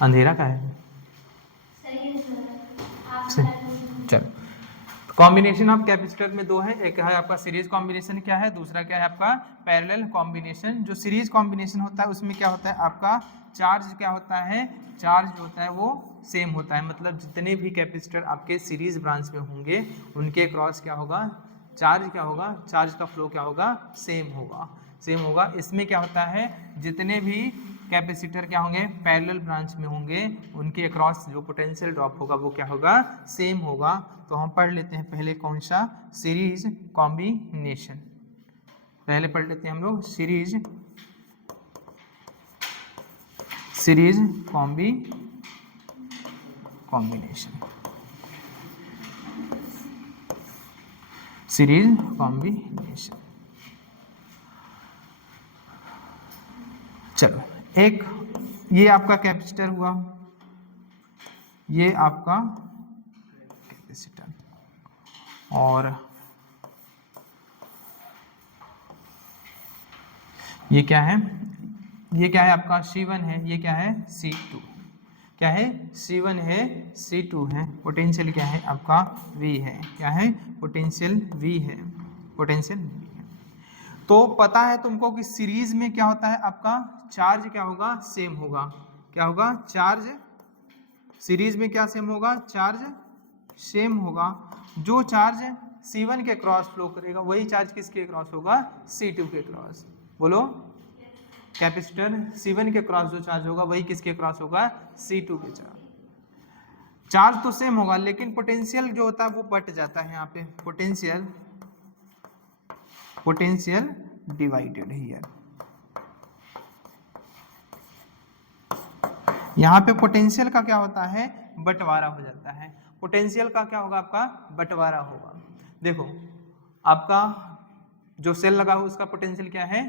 अंधेरा का है। सही है सर। चलो, कॉम्बिनेशन ऑफ कैपेसिटर में दो है, एक है आपका सीरीज कॉम्बिनेशन क्या है, दूसरा क्या है आपका पैरेलल कॉम्बिनेशन। जो सीरीज कॉम्बिनेशन होता है उसमें क्या होता है आपका चार्ज क्या होता है, चार्ज होता है वो सेम होता है, मतलब जितने भी कैपेसिटर आपके सीरीज ब्रांच में होंगे उनके क्रॉस क्या होगा, चार्ज क्या होगा, चार्ज का फ्लो क्या होगा, सेम होगा, सेम होगा। इसमें क्या होता है जितने भी कैपेसिटर क्या होंगे पैरेलल ब्रांच में होंगे उनके अक्रॉस जो पोटेंशियल ड्रॉप होगा वो क्या होगा, सेम होगा। तो हम पढ़ लेते हैं पहले कौन सा, सीरीज कॉम्बिनेशन। पहले पढ़ लेते हैं हम लोग सीरीज कॉम्बिनेशन, सीरीज कॉम्बिनेशन। चलो, एक ये आपका कैपेसिटर हुआ, ये आपका कैपेसिटर, और ये क्या है, ये क्या है आपका C1 है, ये क्या है C2, क्या है C1 है C2 है, पोटेंशियल क्या है आपका V है, क्या है पोटेंशियल V है, पोटेंशियल V है। तो पता है तुमको कि सीरीज में क्या होता है आपका चार्ज क्या होगा, सेम होगा, क्या होगा चार्ज, सीरीज में क्या सेम होगा, चार्ज सेम होगा। जो चार्ज C1 के क्रॉस फ्लो करेगा वही चार्ज किसके क्रॉस होगा, C2 के क्रॉस। बोलो, कैपेसिटर C1 के क्रॉस जो चार्ज होगा वही किसके क्रॉस होगा, C2 के चार्ज। चार्ज तो सेम होगा लेकिन पोटेंशियल जो होता है वो बट जाता है यहाँ पे, पोटेंशियल डिवाइडेड हियर, यहाँ पे पोटेंशियल का क्या होता है, बंटवारा हो जाता है। पोटेंशियल का क्या होगा आपका, बंटवारा होगा। देखो आपका जो सेल लगा हो उसका पोटेंशियल क्या है,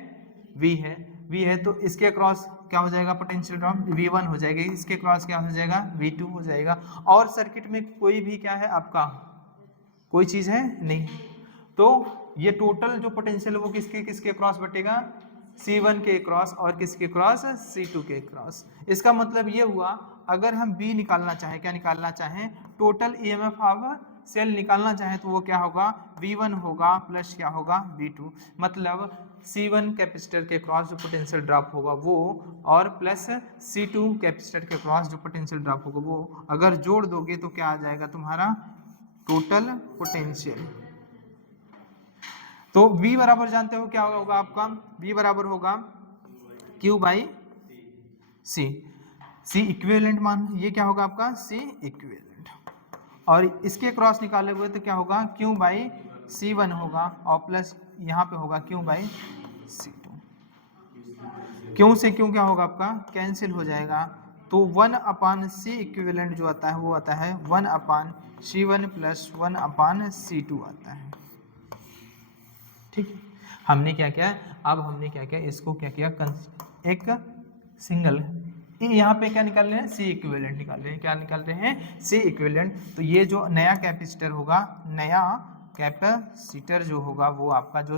V है, V है तो इसके क्रॉस क्या हो जाएगा, पोटेंशियल ड्रॉप V1 हो जाएगा, इसके क्रॉस क्या हो जाएगा, V2 हो जाएगा। और सर्किट में कोई भी क्या है आपका, कोई चीज है नहीं, तो ये टोटल जो पोटेंशियल है वो किसके किसके क्रॉस बटेगा, C1 के क्रॉस और किसके क्रॉस, C2 के क्रॉस। इसका मतलब ये हुआ अगर हम B निकालना चाहें, क्या निकालना चाहें, टोटल EMF ऑफ सेल निकालना चाहें तो वो क्या होगा, V1 होगा प्लस क्या होगा V2, मतलब C1 कैपेसिटर के क्रॉस जो पोटेंशियल ड्रॉप होगा वो और प्लस C2 कैपेसिटर के क्रॉस जो पोटेंशियल ड्रॉप होगा वो अगर जोड़ दोगे तो क्या आ जाएगा तुम्हारा टोटल पोटेंशियल। तो V बराबर जानते हो क्या होगा आपका, V बराबर होगा Q by C, C equivalent मान, ये क्या होगा आपका C इक्विवेलेंट, और इसके क्रॉस निकाले हुए तो क्या होगा Q बाई C1 होगा और प्लस यहाँ पे होगा Q बाई C2। Q से Q क्या होगा आपका कैंसिल हो जाएगा, तो 1/C इक्विवेलेंट जो आता है वो आता है 1/C1 प्लस 1/C2 आता है। ठीक, हमने क्या किया, अब हमने क्या किया, इसको क्या किया, एक सिंगल, यहाँ पे क्या निकाल रहे हैं, C इक्विवेलेंट निकाल रहे हैं, क्या निकाल रहे हैं, C इक्विवेलेंट। तो ये जो नया कैपेसिटर होगा, नया कैपेसिटर जो होगा वो आपका जो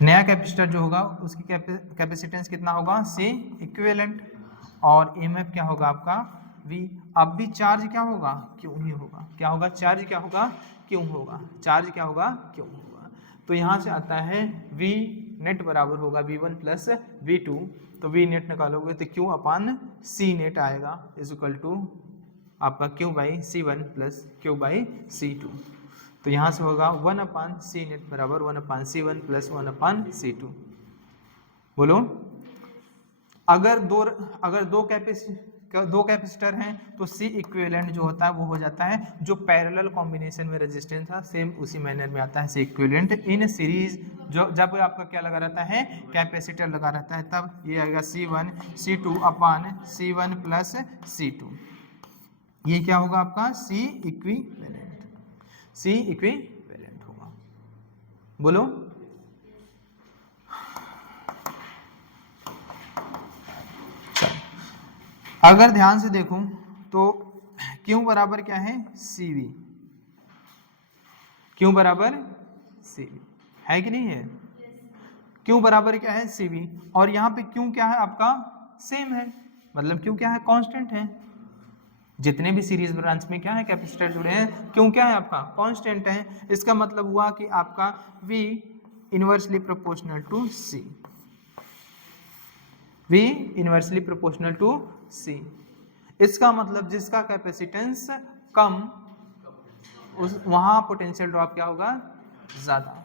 नया कैपेसिटर जो होगा उसकी कैपेसिटेंस कितना होगा, C इक्विवेलेंट, और EMF क्या होगा आपका V। अब भी चार्ज क्या होगा, Q ही होगा, क्या होगा, चार्ज क्या होगा, Q होगा, चार्ज क्या होगा, Q होगा। तो यहाँ से आता है V नेट बराबर होगा V1 प्लस V2, तो V नेट निकालोगे तो Q अपान C नेट आएगा इज इक्वल टू आपका Q by C1 plus Q by C2। तो यहाँ से होगा 1/C नेट बराबर 1/C1 प्लस 1/C2। बोलो, अगर दो कैपेसिटर हैं तो C इक्विवेलेंट जो होता है वो हो जाता है, जो पैरेलल कॉम्बिनेशन में रेजिस्टेंस था सेम उसी मैनर में आता है C इक्विवेलेंट इन सीरीज। जो जब आपका क्या लगा रहता है, कैपेसिटर लगा रहता है, तब ये आएगा C1 C2 अपान C1 प्लस C2, ये क्या होगा आपका C इक्विवेलेंट होगा। बोलो, अगर ध्यान से देखूं तो Q बराबर क्या है, CV, Q बराबर CV है कि नहीं है, क्यू बराबर क्या है CV, और यहाँ पे क्यू क्या है आपका सेम है, मतलब क्यू क्या है कांस्टेंट है। जितने भी सीरीज ब्रांच में क्या है कैपेसिटर जुड़े हैं, क्यों क्या है आपका कांस्टेंट है। इसका मतलब हुआ कि आपका V inversely proportional to C, V inversely proportional to C। इसका मतलब जिसका कैपेसिटेंस कम उस वहां पोटेंशियल ड्रॉप क्या होगा ज्यादा,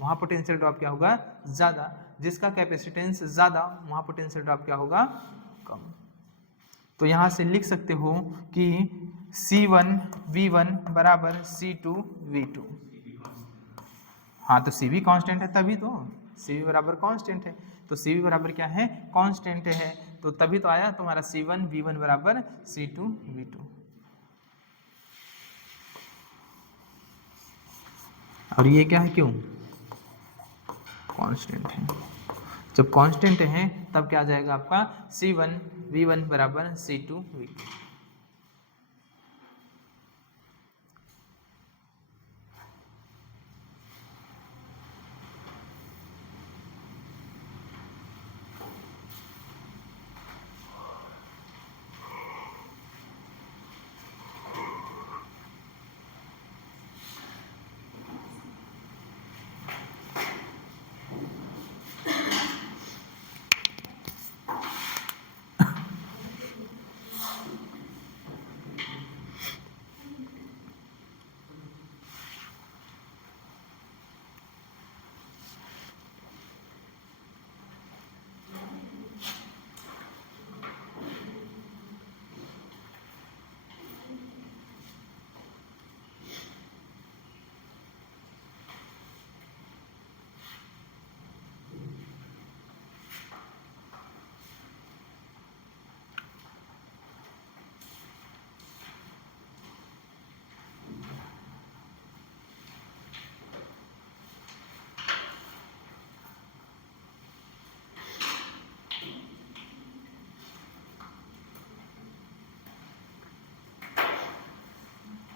वहां पोटेंशियल ड्रॉप क्या होगा ज्यादा, जिसका कैपेसिटेंस ज्यादा वहां पोटेंशियल ड्रॉप क्या होगा कम। तो यहां से लिख सकते हो कि C1 V1 बराबर C2 V2। हाँ तो CV कांस्टेंट है तभी तो CV बराबर कांस्टेंट है, तो CV बराबर क्या है कांस्टेंट है, तो तभी तो आया तुम्हारा C1 V1 बराबर C2 V2। और ये क्या है क्यों कांस्टेंट है। जब कांस्टेंट है तब क्या आ जाएगा आपका C1 V1 बराबर C2 V2।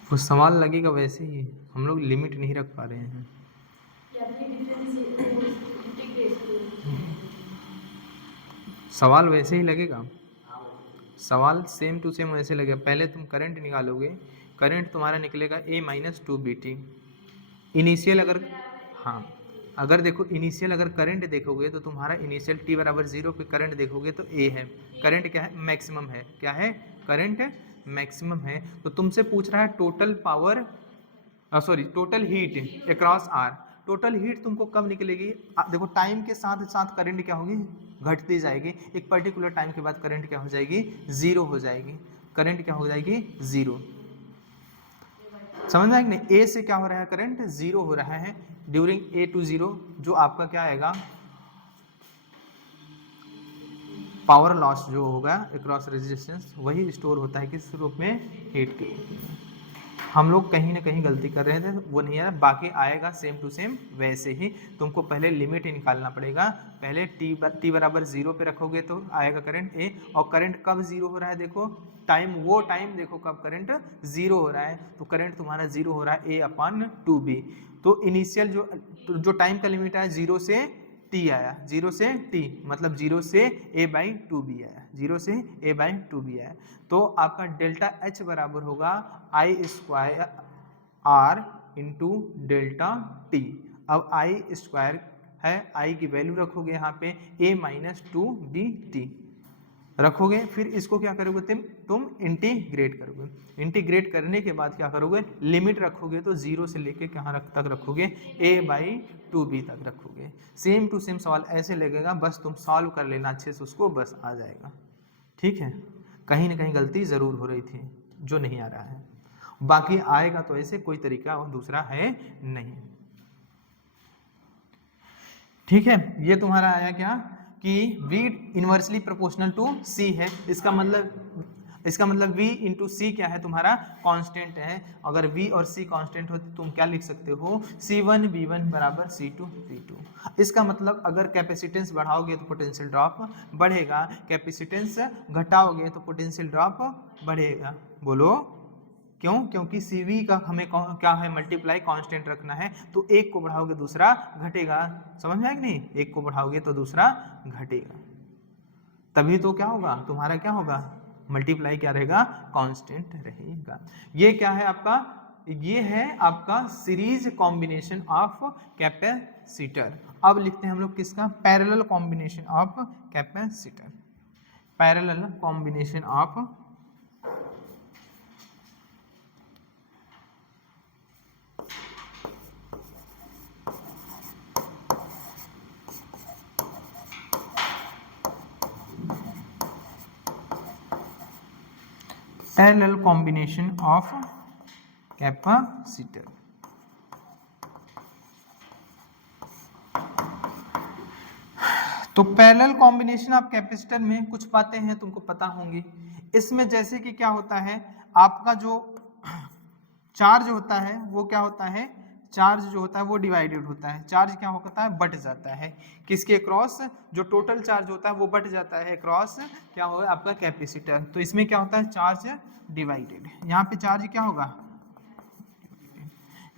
वो सवाल लगेगा वैसे ही, हम लोग लिमिट नहीं रख पा रहे हैं। सवाल वैसे ही लगेगा, सवाल सेम टू सेम वैसे लगेगा। पहले तुम करंट निकालोगे, करंट तुम्हारा निकलेगा A-2BT इनिशियल। अगर हाँ अगर देखो इनिशियल अगर करंट देखोगे तो तुम्हारा इनिशियल t बराबर 0 पे करंट देखोगे तो A है, करंट क्या है मैक्सिमम है, क्या है करंट मैक्सिमम है। तो तुमसे पूछ रहा है total power sorry total heat across R। Total heat तुमको कब निकलेगी, देखो टाइम के साथ साथ करंट क्या होगी घटती जाएगी, एक पर्टिकुलर टाइम के बाद करंट क्या हो जाएगी जीरो हो जाएगी, करंट क्या हो जाएगी जीरो। समझ में आएगा नहीं, ए से क्या हो रहा है करंट जीरो हो रहा है ड्यूरिंग A-0, जो आपका क्या आएगा पावर लॉस जो होगा अक्रॉस रेजिस्टेंस वही स्टोर होता है किस रूप में हीट के रूप में। हम लोग कहीं ना कहीं गलती कर रहे थे, वो नहीं है, बाकी आएगा सेम टू सेम वैसे ही। तुमको पहले लिमिट ही निकालना पड़ेगा, पहले t बराबर 0 पे रखोगे तो आएगा करंट A, और करंट कब जीरो हो रहा है देखो टाइम, वो टाइम देखो कब करंट जीरो हो रहा है, तो करंट तुम्हारा जीरो हो रहा है A/2B। तो इनिशियल जो टाइम का लिमिट है 0 से t आया, 0 से t मतलब 0 से A/2B आया, 0 से A/2B आया। तो आपका डेल्टा H बराबर होगा I² R into delta T। अब I² है, I की वैल्यू रखोगे यहाँ पे A-2BT रखोगे, फिर इसको क्या करोगे तुम इंटीग्रेट करोगे, इंटीग्रेट करने के बाद क्या करोगे लिमिट रखोगे, तो 0 से लेके कहाँ तक रखोगे A/2B तक रखोगे। सेम टू सेम सवाल ऐसे लगेगा, बस तुम सॉल्व कर लेना अच्छे से उसको, बस आ जाएगा। ठीक है, कहीं ना कहीं गलती ज़रूर हो रही थी जो नहीं आ रहा है, बाकी आएगा तो ऐसे कोई तरीका और दूसरा है नहीं। ठीक है, ये तुम्हारा आया क्या कि V inversely proportional to C है, इसका मतलब V इंटू C क्या है तुम्हारा कांस्टेंट है। अगर V और C कांस्टेंट हो तो तुम क्या लिख सकते हो C1 V1 बराबर C2 V2। इसका मतलब अगर कैपेसिटेंस बढ़ाओगे तो पोटेंशियल ड्रॉप बढ़ेगा, कैपेसिटेंस घटाओगे तो पोटेंशियल ड्रॉप बढ़ेगा। बोलो क्यों? क्योंकि CV का हमें क्या है, मल्टीप्लाई कांस्टेंट रखना है, तो एक को बढ़ाओगे दूसरा घटेगा। समझ में आया कि नहीं? एक को बढ़ाओगे तो दूसरा घटेगा, तभी तो क्या होगा तुम्हारा, क्या होगा, मल्टीप्लाई क्या रहेगा, कांस्टेंट रहेगा। ये क्या है आपका, ये है आपका सीरीज कॉम्बिनेशन ऑफ कैपेसिटर। अब लिखते हैं हम लोग किसका, parallel combination of capacitor. Parallel combination of parallel combination of capacitor. तो पैरेलल कॉम्बिनेशन ऑफ कैपेसिटर में कुछ बातें हैं तुमको पता होंगी। इसमें जैसे कि क्या होता है, आपका जो चार्ज होता है वो क्या होता है, चार्ज जो होता है वो डिवाइडेड होता है, चार्ज क्या होता है, बट जाता है। किसके क्रॉस, जो टोटल चार्ज होता है वो बट जाता है क्रॉस क्या होगा आपका कैपेसिटर। तो इसमें क्या होता है, चार्ज डिवाइडेड। यहाँ पे चार्ज क्या होगा,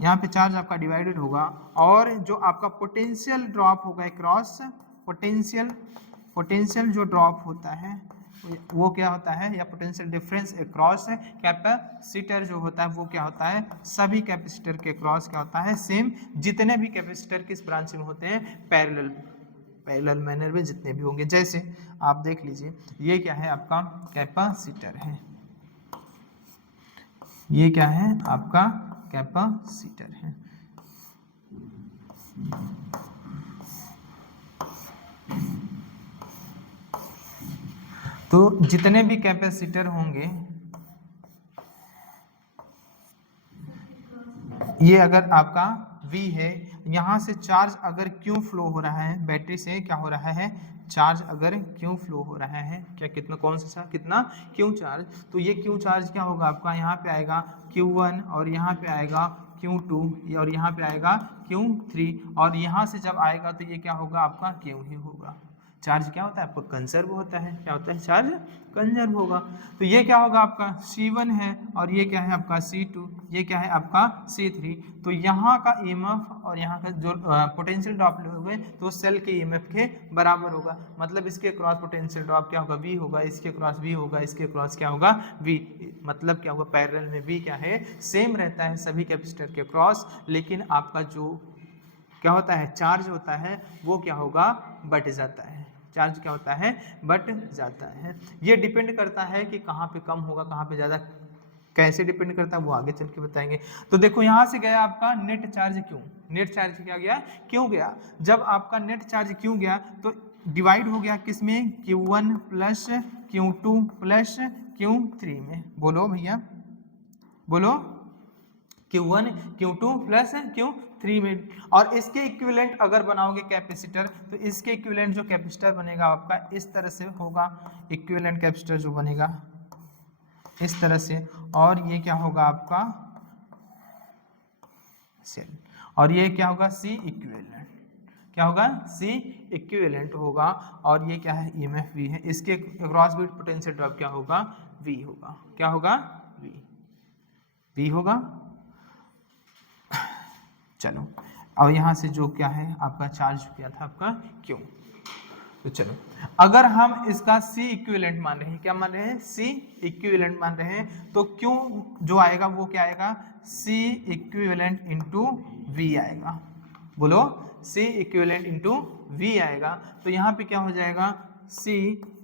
यहाँ पे चार्ज आपका डिवाइडेड होगा, और जो आपका पोटेंशियल ड्रॉप होगा क्रॉस, पोटेंशियल जो ड्रॉप होता है वो क्या होता है, या पोटेंशियल डिफरेंस अक्रॉस कैपेसिटर जो होता है वो क्या होता है, सभी कैपेसिटर के क्रॉस क्या होता है, सेम। जितने भी कैपेसिटर किस ब्रांच में होते हैं, पैरेलल मैनर में जितने भी होंगे। जैसे आप देख लीजिए, ये क्या है आपका कैपेसिटर है, ये क्या है आपका कैपेसिटर है। तो जितने भी कैपेसिटर होंगे, ये अगर आपका V है, यहाँ से चार्ज अगर क्यों फ्लो हो रहा है, बैटरी से क्या हो रहा है, चार्ज अगर क्यों फ्लो हो रहा है, क्या कितना, कौन सा कितना क्यों चार्ज, तो ये क्यों चार्ज क्या होगा आपका, यहाँ पे आएगा Q1 और यहाँ पे आएगा Q2 और यहाँ पे आएगा Q3, और यहाँ से जब आएगा तो ये क्या होगा आपका Q ही होगा। चार्ज क्या होता है आपका, कंजर्व होता है। क्या होता है, चार्ज कंजर्व होगा। तो ये क्या होगा आपका C1 है, और ये क्या है आपका C2, ये क्या है आपका C3। तो यहाँ का EMF और यहाँ का जो पोटेंशियल ड्रॉप लोगे तो सेल के EMF के बराबर होगा। मतलब इसके क्रॉस पोटेंशियल ड्रॉप क्या होगा, V होगा, इसके क्रॉस V होगा, इसके क्रॉस क्या होगा, V। मतलब क्या होगा, पैरेलल में V क्या है, सेम रहता है सभी कैपेसिटर के क्रॉस, लेकिन आपका जो क्या होता है, चार्ज होता है वो क्या होगा, बढ़ जाता है। चार्ज क्या होता है, बढ़ जाता है। ये डिपेंड करता है कि कहाँ पे कम होगा, कहाँ पे ज़्यादा, कैसे डिपेंड करता है वो आगे चल के बताएंगे। तो देखो यहाँ से गया आपका नेट चार्ज, क्यों नेट चार्ज क्या गया, क्यों गया, जब आपका नेट चार्ज क्यों गया तो डिवाइड हो गया किसमें, Q1 plus Q2 plus Q3 में। बोलो भैया, बोलो, Q1 Q2 प्लस Q3 में। और इसके इक्विवेलेंट अगर बनाओगे कैपेसिटर, तो इसके इक्विवेलेंट जो कैपेसिटर बनेगा आपका इस तरह से होगा, इक्विवेलेंट कैपेसिटर जो बनेगा इस तरह से, और ये क्या होगा आपका सेल, और ये क्या होगा C इक्विवेलेंट, क्या होगा C इक्विवेलेंट होगा, और ये क्या है EMF V है, इसके क्रॉस बीट पोटेंशियल ड्रॉप क्या होगा, V होगा। क्या होगा, V होगा। चलो, और यहाँ से जो क्या है आपका चार्ज किया था आपका Q। तो चलो, अगर हम इसका C इक्विवेलेंट मान रहे हैं, क्या मान रहे हैं, C इक्विवेलेंट मान रहे हैं, तो Q जो आएगा वो क्या आएगा, C इक्विवेलेंट इंटू V आएगा। बोलो, C इक्विवेलेंट इंटू V आएगा। तो यहाँ पे क्या हो जाएगा, C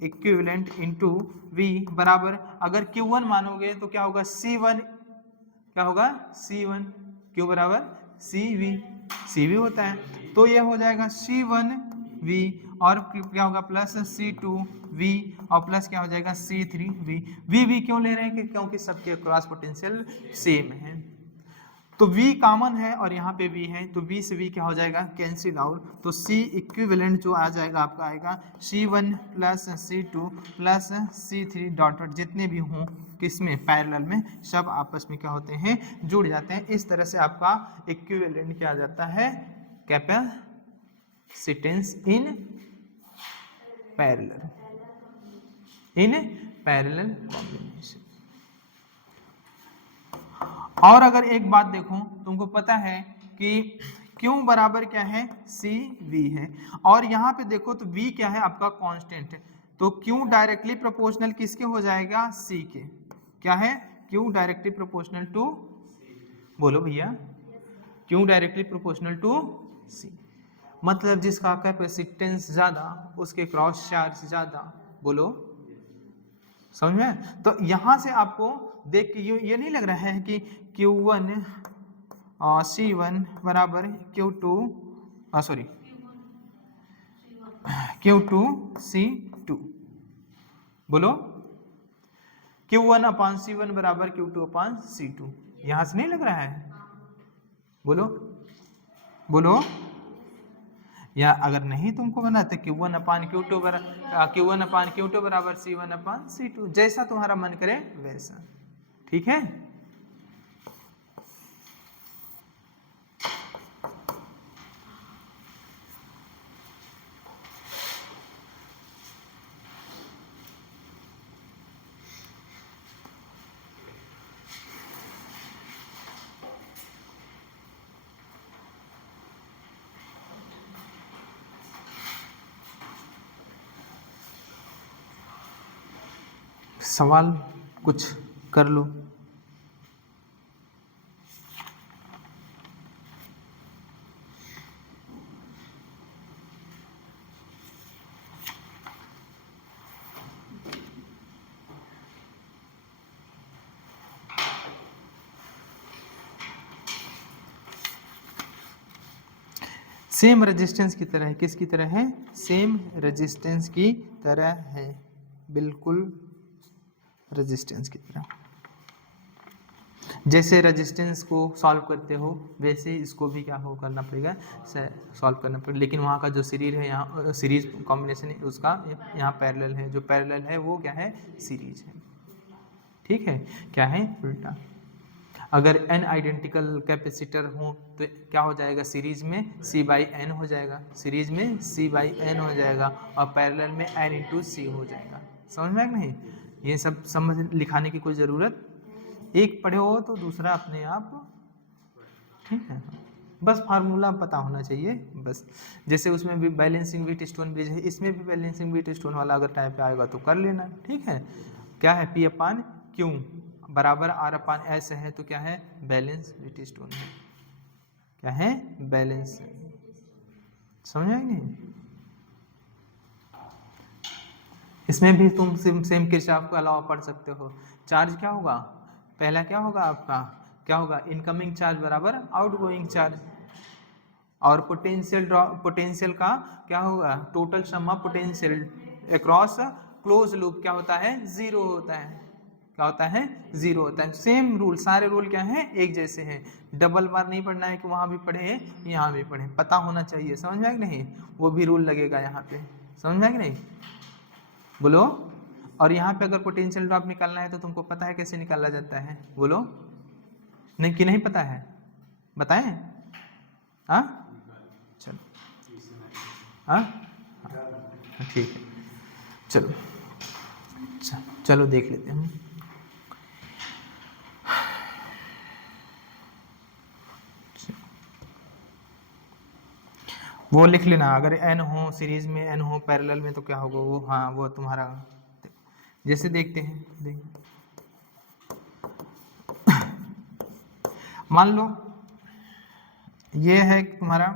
इक्विवेलेंट इंटू V बराबर, अगर Q1 मानोगे तो क्या होगा, C1 क्या होगा, C1, Q बराबर CV होता है। तो ये हो जाएगा C1V, और क्या होगा प्लस C2V, और प्लस क्या हो जाएगा C3V। V क्यों ले रहे हैं, क्योंकि सबके क्रॉस पोटेंशियल सेम है। तो V कॉमन है और यहाँ पे V है, तो V से V क्या हो जाएगा, कैंसिल आउट। तो C इक्विवेलेंट जो आ जाएगा आपका आएगा C1 plus C2 plus C3 dot dot, जितने भी हों किसमें, पैरेलल में, सब आपस में क्या होते हैं, जुड़ जाते हैं। इस तरह से आपका इक्विवेलेंट क्या आ जाता है, कैपेसिटेंस इन पैरेलल कॉम्बिनेशन। और अगर एक बात देखो, तुमको पता है कि Q बराबर क्या है, सी वी है, और यहाँ पे देखो तो V क्या है, आपका कांस्टेंट है, तो Q डायरेक्टली प्रोपोर्शनल किसके हो जाएगा, C के। क्या है, Q डायरेक्टली प्रोपोर्शनल टू, बोलो भैया, Q directly proportional to C, मतलब जिसका कैपेसिटेंस ज्यादा उसके क्रॉस चार्ज ज्यादा। बोलो, समझ में? तो यहां से आपको देख के ये नहीं लग रहा है कि Q1 C1 बराबर Q2 सॉरी Q2 C2। बोलो, Q1 अपान C1 बराबर Q2 अपान C2, यहां से नहीं लग रहा है? बोलो बोलो, या अगर नहीं तुमको बना तो Q1 अपान Q2 बराबर C1 अपान C2, जैसा तुम्हारा मन करे वैसा। ठीक है, सवाल कुछ कर लो। सेम रेजिस्टेंस की तरह है, किसकी तरह है, सेम रेजिस्टेंस की तरह है, बिल्कुल रेजिस्टेंस की तरह। जैसे रेजिस्टेंस को सॉल्व करते हो वैसे ही इसको भी क्या हो करना पड़ेगा, सॉल्व करना पड़ेगा, लेकिन वहाँ का जो सीरीज है, यहाँ सीरीज कॉम्बिनेशन है उसका यहाँ पैरेलल है, जो पैरेलल है वो क्या है, सीरीज है। ठीक है, क्या है, उल्टा। अगर n आइडेंटिकल कैपेसिटर हो तो क्या हो जाएगा, सीरीज में C बाई एन हो जाएगा, सीरीज में C बाई एन हो जाएगा, और पैरेलल में n इंटू सी हो जाएगा। समझ में आया नहीं? ये सब समझ लिखाने की कोई ज़रूरत, एक पढ़े हो तो दूसरा अपने आप। ठीक है, बस फार्मूला पता होना चाहिए बस। जैसे उसमें भी बैलेंसिंग व्हीट स्टोन ब्रिज है, इसमें भी बैलेंसिंग व्हीट स्टोन वाला अगर टाइप पे आएगा तो कर लेना। ठीक है, क्या है, P अपान Q बराबर R अपान S है, तो क्या है, बैलेंस व्हीट स्टोन है। क्या है, बैलेंस। समझ आई नहीं? इसमें भी तुम सेम किरचॉफ के अलावा पढ़ सकते हो। चार्ज क्या होगा, पहला क्या होगा आपका, क्या होगा, इनकमिंग चार्ज बराबर आउटगोइंग चार्ज, और पोटेंशियल का क्या होगा, total sum of potential across close loop क्या होता है, जीरो होता है। क्या होता है, जीरो होता है। सेम रूल, सारे रूल क्या है, एक जैसे हैं। डबल बार नहीं पढ़ना है कि वहां भी पढ़े यहाँ भी पढ़े, पता होना चाहिए। समझ में आया कि नहीं? वो भी रूल लगेगा यहाँ पे। समझ में आया कि नहीं? बोलो। और यहाँ पे अगर पोटेंशियल ड्रॉप निकालना है तो तुमको पता है कैसे निकाला जाता है? बोलो, नहीं कि नहीं पता है, बताएं? हाँ चलो, हाँ ठीक है, चलो चलो देख लेते हैं। वो लिख लेना, अगर n हो सीरीज में, n हो पैरेलल में तो क्या होगा वो, हाँ वो तुम्हारा, जैसे देखते हैं, मान लो ये है तुम्हारा,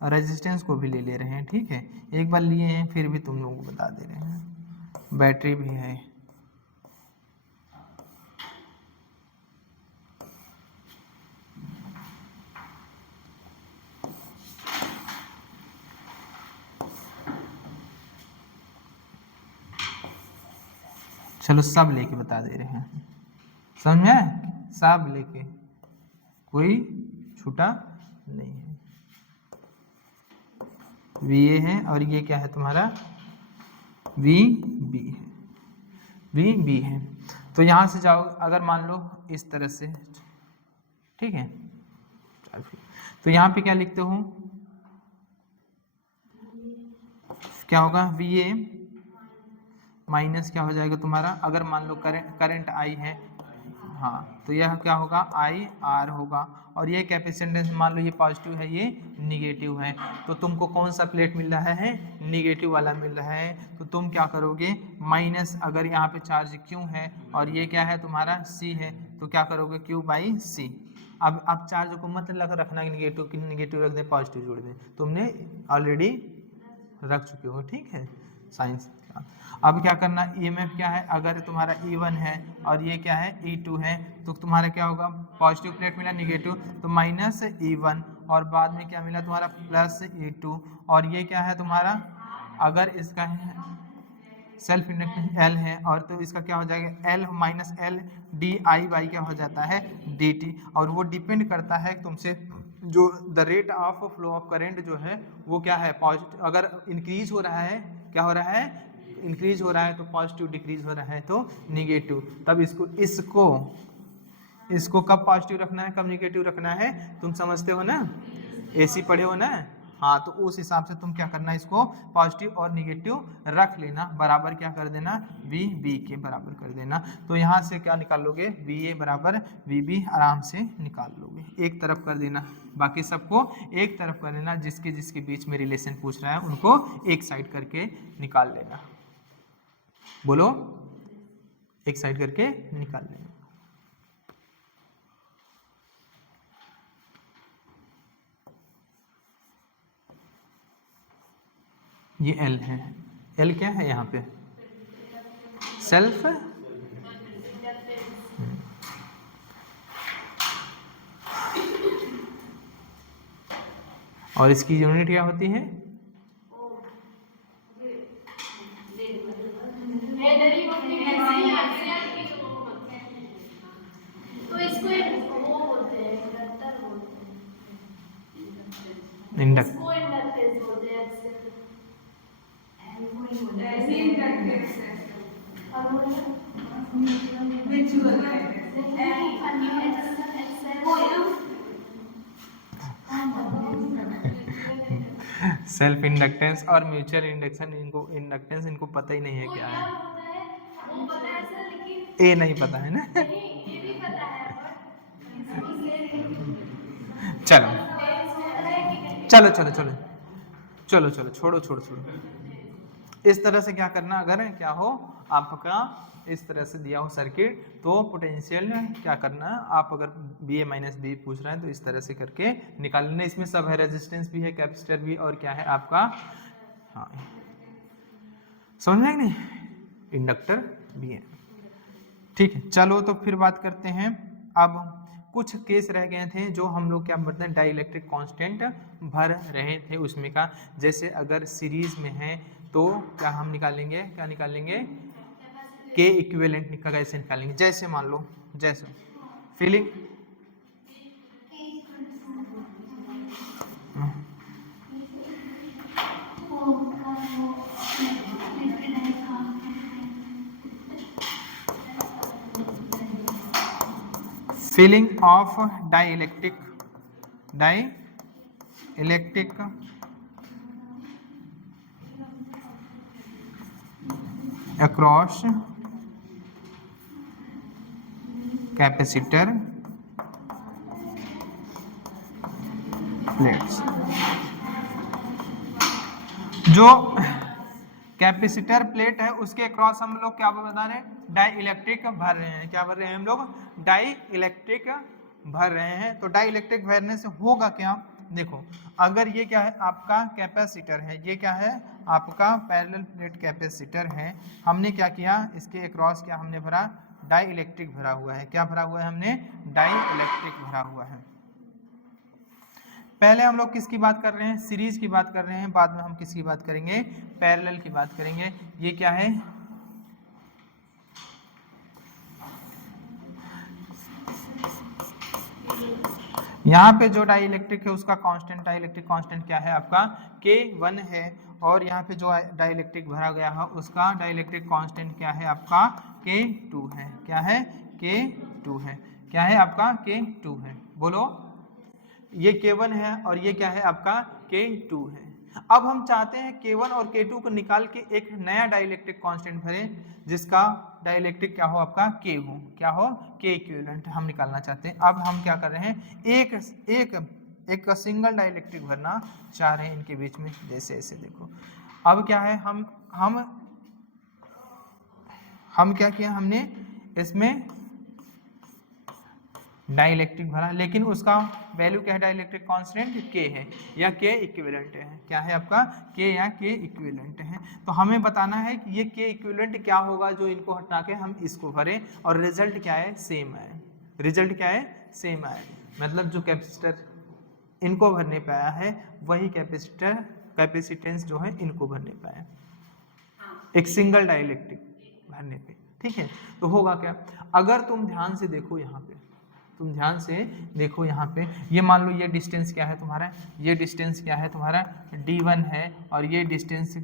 रेजिस्टेंस को भी ले रहे हैं। ठीक है, एक बार लिए हैं फिर भी तुम लोगों को बता दे रहे हैं, बैटरी भी है। चलो सब लेके बता दे रहे हैं, समझ में आया? सब लेके, कोई छूटा नहीं है। VA है और ये क्या है तुम्हारा, VB है, VB है। तो यहां से जाओ, अगर मान लो इस तरह से, ठीक है, तो यहाँ पे क्या लिखते हो, क्या होगा, VA माइनस क्या हो जाएगा तुम्हारा, अगर मान लो करंट I है, हाँ, तो यह क्या होगा आई आर होगा। और ये कैपेसिटेंस मान लो ये पॉजिटिव है ये निगेटिव है, तो तुमको कौन सा प्लेट मिल रहा है, निगेटिव वाला मिल रहा है। तो तुम क्या करोगे, माइनस, अगर यहाँ पे चार्ज क्यू है और ये क्या है तुम्हारा सी है, तो क्या करोगे क्यू बाई सी। अब चार्ज को मत रखना निगेटिव कि निगेटिव रख दे पॉजिटिव जोड़ दे, तुमने ऑलरेडी रख चुके हो, ठीक है साइंस का। अब क्या करना, ईएमएफ क्या है, अगर तुम्हारा E1 है और ये क्या है E2 है, तो तुम्हारा क्या होगा, पॉजिटिव प्लेट मिला निगेटिव तो माइनस E1 और बाद में क्या मिला तुम्हारा प्लस E2। और ये क्या है तुम्हारा, अगर इसका है सेल्फ इंडक्टेंस L है और तो इसका क्या हो जाएगा L minus L D I by क्या हो जाता है dt। और वो डिपेंड करता है तुमसे जो the rate of flow of current जो है वो क्या है पॉजिटिव, अगर इंक्रीज हो रहा है, क्या हो रहा है इंक्रीज हो रहा है तो पॉजिटिव, डिक्रीज हो रहा है तो निगेटिव। तब इसको कब पॉजिटिव रखना है कब निगेटिव रखना है, तुम समझते हो ना, एसी पढ़े हो ना। हाँ, तो उस हिसाब से तुम क्या करना, इसको पॉजिटिव और निगेटिव रख लेना, बराबर क्या कर देना वी बी के बराबर कर देना। तो यहाँ से क्या निकाल लोगे, वी ए बराबर वी बी आराम से निकाल लोगे। एक तरफ कर देना, बाकी सबको एक तरफ कर देना, जिसके जिसके बीच में रिलेशन पूछ रहा है उनको एक साइड करके निकाल लेना। बोलो, एक साइड करके निकाल लेना। ये L है, L क्या है यहाँ पे, सेल्फ और इसकी यूनिट क्या होती है, तो इसको एक वो बोलते हैं, इंडक्टर बोलते हैं। इंडक्टर, इसको इंडक्टेंस बोलते हैं। और बोलना सेल्फ इंडक्टेंस और म्यूचुअल इंडक्शन, इंडक्टेंस इनको पता ही नहीं है क्या है, वो पता है सर, लेकिन ए नहीं पता है ना। नहीं, ये भी पता है चलो चलो चलो चलो चलो चलो छोड़ो छोड़ो छोड़ो। इस तरह से क्या करना, अगर क्या हो आपका इस तरह से दिया हो सर्किट, तो पोटेंशियल क्या करना, आप अगर बी ए माइनस बी पूछ रहे हैं तो इस तरह से करके निकाल लेना। इसमें सब है, रेजिस्टेंस भी है, कैपेसिटर भी, और क्या है आपका, हाँ समझ में नहीं, इंडक्टर भी है, ठीक है। चलो तो फिर बात करते हैं, अब कुछ केस रह गए थे जो हम लोग क्या बोलते हैं डाइलेक्ट्रिक कांस्टेंट भर रहे थे उसमें का। जैसे अगर सीरीज में है तो क्या हम निकालेंगे, क्या निकालेंगे, के इक्विवेलेंट का कैसे निकालेंगे, जैसे मान लो जैसे feeling feeling of dielectric across capacitor plates। जो कैपेसिटर प्लेट है उसके क्रॉस हम लोग क्या बता रहे हैं, डाई इलेक्ट्रिक भर रहे हैं। क्या भर रहे हैं हम लोग, डाई इलेक्ट्रिक भर रहे हैं। तो डाई इलेक्ट्रिक भरने से होगा क्या, देखो अगर ये क्या है आपका कैपेसिटर है, ये क्या है आपका पैरेलल प्लेट कैपेसिटर है, हमने क्या किया इसके अक्रॉस क्या हमने भरा, डाई इलेक्ट्रिक भरा हुआ है। क्या भरा हुआ है हमने, डाई इलेक्ट्रिक भरा हुआ है। पहले हम लोग किसकी बात कर रहे हैं, सीरीज की बात कर रहे हैं, बाद में हम किसकी बात करेंगे, पैरेलल की बात करेंगे। ये क्या है, यहाँ पे जो डाई इलेक्ट्रिक है उसका कांस्टेंट, डाई इलेक्ट्रिक कांस्टेंट क्या है आपका K1 है, और यहाँ पे जो डाई इलेक्ट्रिक भरा गया है उसका डाई इलेक्ट्रिक कांस्टेंट क्या है आपका K2 है। क्या है, K2 है। क्या है आपका K2 है, बोलो। ये K1 है और ये क्या है आपका K2 है। अब हम चाहते हैं K1 और K2 को निकाल के एक नया डाइलेक्ट्रिक कांस्टेंट भरें जिसका डाइलेक्ट्रिक क्या हो, आपका K हो, क्या हो, K इक्विवेलेंट हम निकालना चाहते हैं। अब हम क्या कर रहे हैं, एक सिंगल डाइलेक्ट्रिक भरना चाह रहे हैं इनके बीच में, जैसे ऐसे देखो। अब क्या है, हम क्या किया, हमने इसमें डाइलेक्ट्रिक भरा, लेकिन उसका वैल्यू क्या है, डाइलेक्ट्रिक कांस्टेंट K है या K इक्विवेलेंट है, क्या है आपका K या K इक्विवेलेंट है। तो हमें बताना है कि ये K इक्विवेलेंट क्या होगा जो इनको हटा के हम इसको भरें, और रिजल्ट क्या है, सेम आए। रिजल्ट क्या है, सेम आए, मतलब जो कैपेसिटर इनको भरने पे आया है वही कैपेसिटेंस जो है इनको भरने पे आया, एक सिंगल डाइलेक्ट्रिक भरने पे। ठीक है, तो होगा क्या, अगर तुम ध्यान से देखो यहाँ पे, तुम ध्यान से देखो यहाँ पे, ये मान लो ये डिस्टेंस क्या है तुम्हारा, ये डिस्टेंस क्या है तुम्हारा D1 है, और ये डिस्टेंस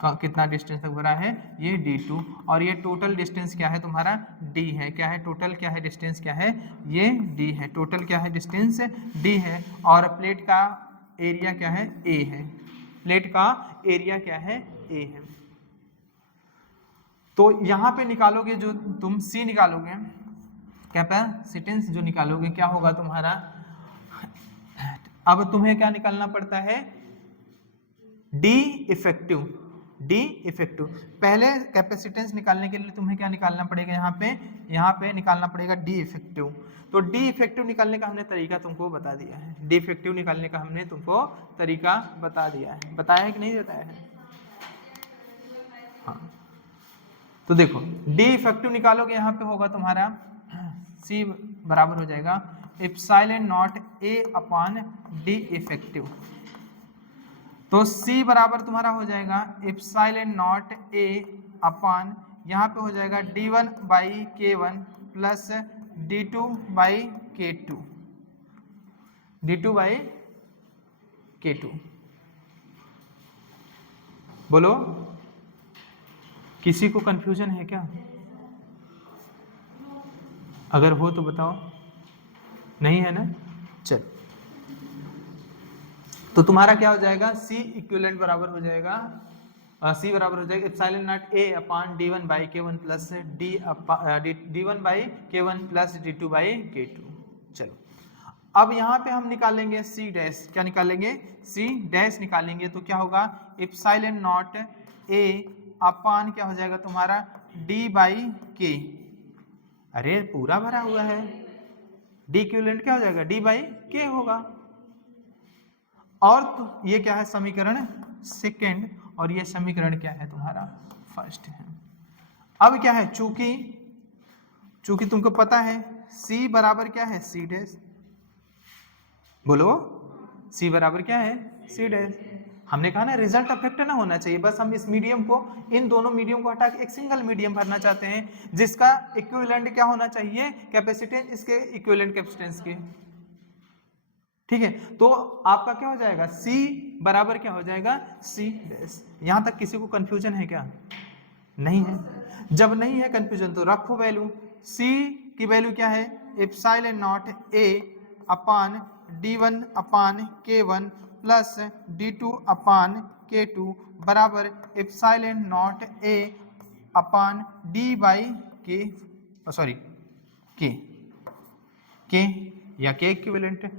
का कितना डिस्टेंस तक भरा है, ये D2, और ये टोटल डिस्टेंस क्या है तुम्हारा D है, क्या है टोटल, क्या है डिस्टेंस, क्या है ये D है, टोटल क्या है डिस्टेंस D है, और प्लेट का एरिया क्या है A है, प्लेट का एरिया क्या है A है। तो यहाँ पे निकालोगे जो तुम C निकालोगे, कैपेसिटेंस जो निकालोगे, क्या होगा तुम्हारा, अब तुम्हें क्या निकालना पड़ता है, डी इफेक्टिव। पहले कैपेसिटेंस निकालने के लिए तुम्हें क्या निकालना पड़ेगा, यहाँ पे निकालना पड़ेगा डी इफेक्टिव। तो डी इफेक्टिव निकालने का हमने तरीका तुमको बता दिया है, डी इफेक्टिव निकालने का हमने तुमको तरीका बता दिया है, बताया है कि नहीं बताया है, हाँ। तो देखो डी इफेक्टिव निकालोगे, यहाँ पे होगा तुम्हारा C बराबर हो जाएगा epsilon not A upon D effective. तो C बराबर तुम्हारा हो जाएगा एप्सिलॉन नॉट A अपॉन, यहाँ पे हो जाएगा D1 by K1 plus D2 by K2, D2 by K2। बोलो, किसी को कंफ्यूजन है क्या, अगर हो तो बताओ, नहीं है ना, चल। तो तुम्हारा क्या हो जाएगा, C इक्विवेलेंट बराबर हो जाएगा, C बराबर हो जाएगा epsilon not A upon D1 by K1 plus D1 by K1 plus D2 by K2। चलो, अब यहाँ पे हम निकालेंगे C डैश, क्या निकालेंगे, C डैश निकालेंगे, तो क्या होगा एप्सिलॉन नॉट A अपॉन क्या हो जाएगा तुम्हारा D बाई K, अरे पूरा भरा हुआ है, डी इक्विवेलेंट क्या हो जाएगा, D बाई K होगा। और तो ये क्या है, समीकरण सेकेंड, और ये समीकरण क्या है तुम्हारा फर्स्ट है। अब क्या है, चूंकि तुमको पता है C बराबर क्या है, C डैश, बोलो C बराबर क्या है, C डैश। हमने कहा ना रिजल्ट अफेक्ट ना होना चाहिए, बस हम इस मीडियम को, इन दोनों मीडियम को हटा के एक सिंगल मीडियम भरना चाहते हैं जिसका इक्विवेलेंट क्या होना चाहिए, कैपेसिटेंस इसके इक्विवेलेंट कैपेसिटेंस के। ठीक है, तो आपका क्या हो जाएगा, C बराबर क्या हो जाएगा, C डैश। यहां तक किसी को कंफ्यूजन है क्या, नहीं है, जब नहीं है कंफ्यूजन तो रखो वैल्यू, C की वैल्यू क्या है, epsilon not A upon D1 upon K1 plus D2 upon K2 बराबर epsilon not A upon D by K, sorry K या K equivalent,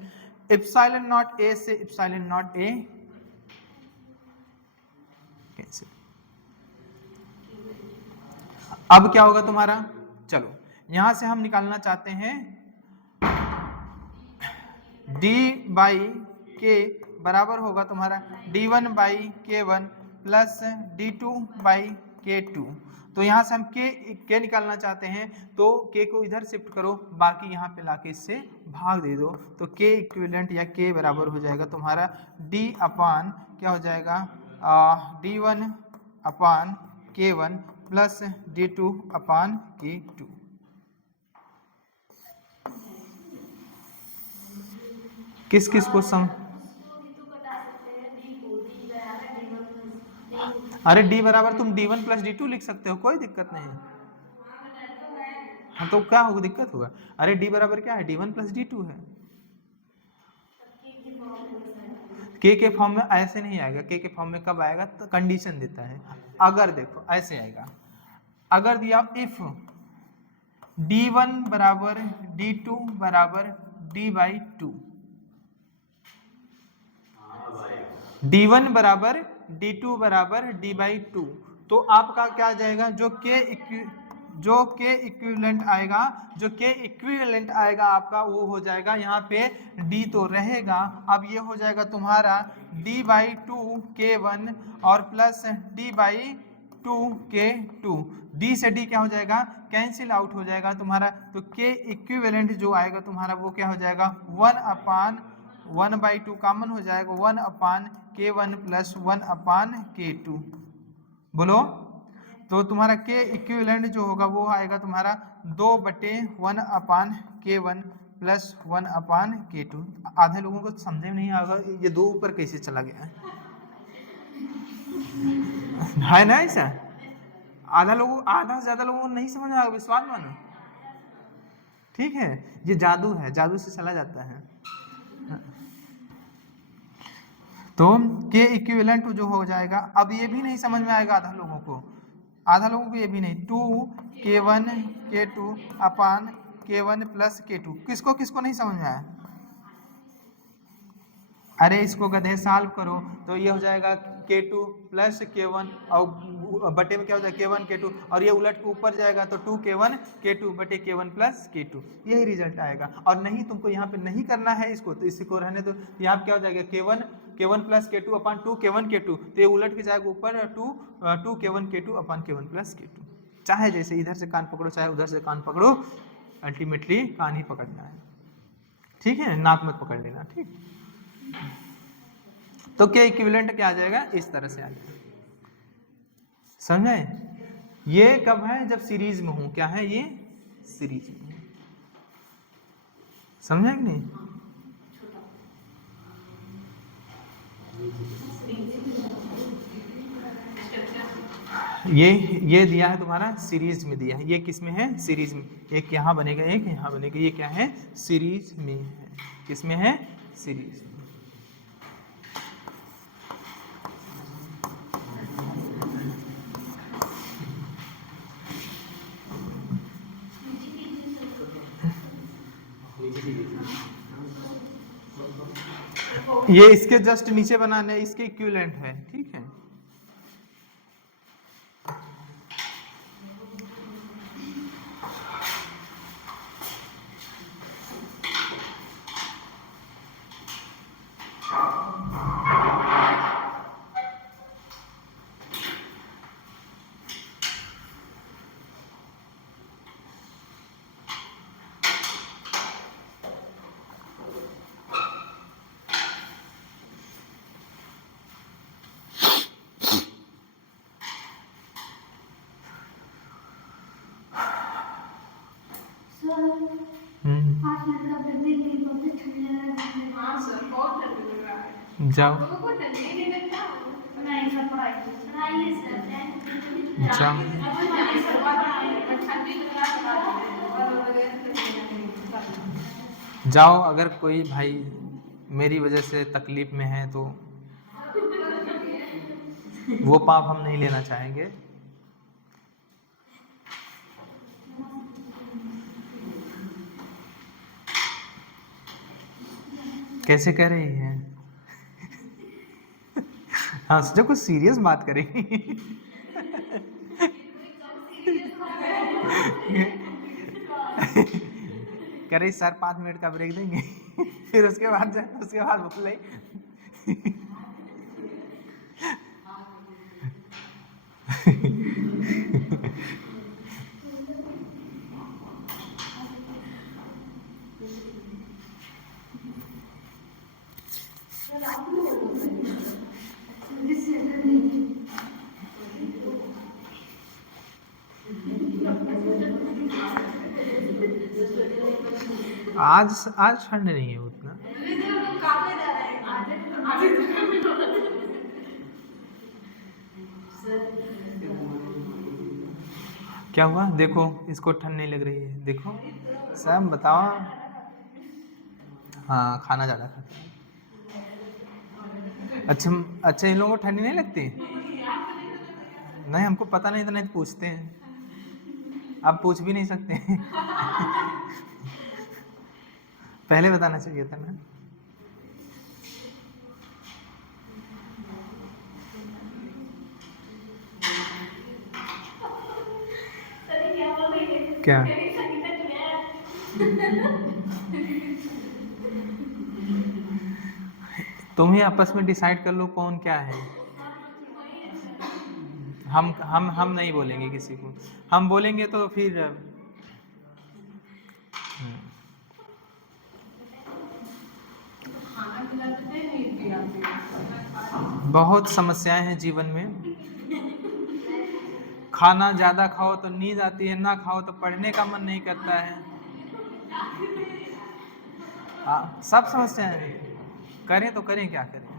epsilon not A से एप्सिलॉन नॉट A कैंसिल। अब क्या होगा तुम्हारा, चलो यहां से हम निकालना चाहते हैं D बाई K बराबर होगा तुम्हारा D1 by K1 plus D2 by K2। तो यहाँ से हम K निकालना चाहते हैं, तो K को इधर शिफ्ट करो, बाकी यहाँ पे लाके इससे भाग दे दो, तो K इक्विवेलेंट या K बराबर हो जाएगा तुम्हारा D अपान क्या हो जाएगा D1 अपान K1 प्लस D2 अपान K2। किस किस को सम, अरे D बराबर तुम D1 प्लस D2 लिख सकते हो, कोई दिक्कत नहीं है। हाँ तो क्या होगा, दिक्कत होगा, अरे D बराबर क्या है, D1 प्लस D2 है। के फॉर्म में ऐसे नहीं आएगा, के फॉर्म में कब आएगा तो कंडीशन देता है। अगर देखो ऐसे आएगा, अगर दिया इफ d1 बराबर d2 बराबर d/2, d1 बराबर d2 बराबर d/2, तो आपका क्या आ जाएगा, जो के इक्विवेलेंट आएगा, जो के इक्विवेलेंट आएगा आपका वो हो जाएगा, यहाँ पे d तो रहेगा, अब ये हो जाएगा तुम्हारा d/2 k1 और प्लस d/2 k2, d से d क्या हो जाएगा, कैंसिल आउट हो जाएगा तुम्हारा, तो के इक्विवेलेंट जो आएगा तुम्हारा वो क्या हो जाएगा 1/1/2 कॉमन हो जाएगा, 1/k1 प्लस 1/k2। बोलो, तो तुम्हारा के इक्विवेलेंट जो होगा वो आएगा तुम्हारा 2/1/k1 प्लस 1/k2। आधे लोगों को समझे में नहीं आएगा ये 2 ऊपर कैसे चला गया है ना ऐसा, आधा से ज्यादा लोगों को नहीं समझ आएगा, विश्वास मानो, ठीक है, ये जादू है, जादू से चला जाता है। तो के इक्विवेलेंट जो हो जाएगा, अब ये भी नहीं समझ में आएगा आधा लोगों को ये भी नहीं, 2k1 k2 अपान k1 प्लस k2, किसको किसको नहीं समझ में आया, अरे इसको गधे सॉल्व करो तो ये हो जाएगा k2 प्लस k1 और बटे में क्या हो जाएगा k1 k2, और ये उलट के ऊपर जाएगा तो 2k1 k2 बटे k1 प्लस k2, यही रिजल्ट आएगा। और नहीं तुमको यहाँ पे नहीं करना है इसको, तो इसी को रहने दो, यहाँ पे क्या हो जाएगा k1 प्लस k2 अपान 2k1 k2, तो ये उलट के जाएगा ऊपर 2k1 k2 अपान k1 प्लस k2, चाहे जैसे इधर से कान पकड़ो चाहे उधर से कान पकड़ो, अल्टीमेटली कान ही पकड़ना है, ठीक है, नाक मत पकड़ लेना, ठीक। तो के इक्विवेलेंट क्या आ जाएगा, इस तरह से आ जाएगा, समझे। ये कब है, जब सीरीज में हूं, क्या है ये, सीरीज में हूं, समझे कि नहीं। ये दिया है तुम्हारा सीरीज में दिया है, ये किस में है, सीरीज में, एक यहाँ बनेगा एक यहाँ बनेगा, ये क्या है, सीरीज में है, किस में है, सीरीज में। ये इसके जस्ट नीचे बनाने, इसके इक्विवेलेंट है, ठीक है। जाओ जाओ, अगर कोई भाई मेरी वजह से तकलीफ में है तो वो पाप हम नहीं लेना चाहेंगे। कैसे कह रही है हाँ सोचो कुछ सीरियस बात करेंगे कह रही सर 5 मिनट का ब्रेक देंगे फिर उसके बाद बोल रही आज ठंड नहीं है उतना। क्या हुआ, देखो इसको ठंड नहीं लग रही है, देखो सब बताओ। हाँ खाना ज़्यादा खाता है। अच्छा अच्छा, इन लोगों को ठंडी नहीं लगती? नहीं, हमको पता नहीं था, नहीं तो पूछते हैं। आप पूछ भी नहीं सकते। पहले बताना चाहिए था ना। सनी क्या बोल रही है? क्या? सनी तक गया। तुम ही आपस में डिसाइड कर लो कौन क्या है। हम नहीं बोलेंगे किसी को। हम बोलेंगे तो फिर बहुत समस्याएं हैं जीवन में। खाना ज्यादा खाओ तो नींद आती है, ना खाओ तो पढ़ने का मन नहीं करता है। सब समस्याएं हैं। करें तो करें, क्या करें?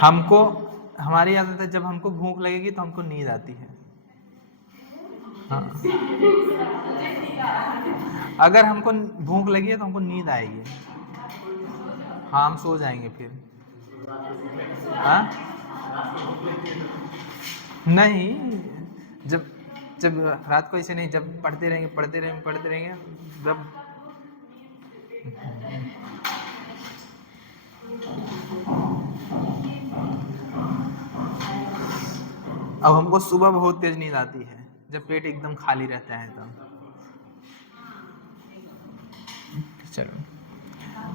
हमको, हमारी आदत है जब हमको भूख लगेगी तो हमको नींद आती है। हाँ, अगर हमको भूख लगी है तो हमको नींद आएगी। हाँ, हम सो जाएंगे फिर। हाँ, नहीं, जब जब रात को ऐसे नहीं, जब पढ़ते रहेंगे पढ़ते रहेंगे पढ़ते रहेंगे, जब अब हमको सुबह बहुत तेज नींद आती है जब पेट एकदम खाली रहता है तब। चलो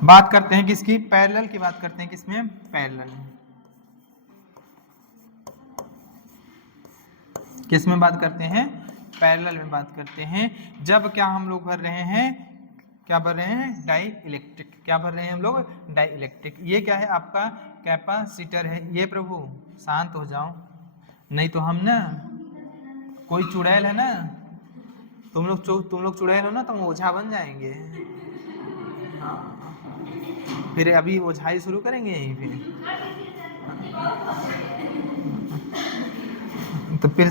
बात करते हैं किसकी, पैरेलल की बात करते हैं। किसमें? पैरेलल। किस में बात करते हैं? पैरेलल में बात करते हैं। जब क्या हम लोग भर रहे हैं, क्या भर रहे हैं? Dielectric. क्या भर रहे हैं हम लोग? Dielectric. ये क्या है? आपका कैपेसिटर है। ये प्रभु शांत हो जाओ, नहीं तो हम ना, कोई चुड़ैल है ना, तुम लोग चुड़ैल हो ना, तो हम ओझा बन जाएंगे। हाँ, फिर अभी ओझाई शुरू करेंगे यहीं पे, तो फिर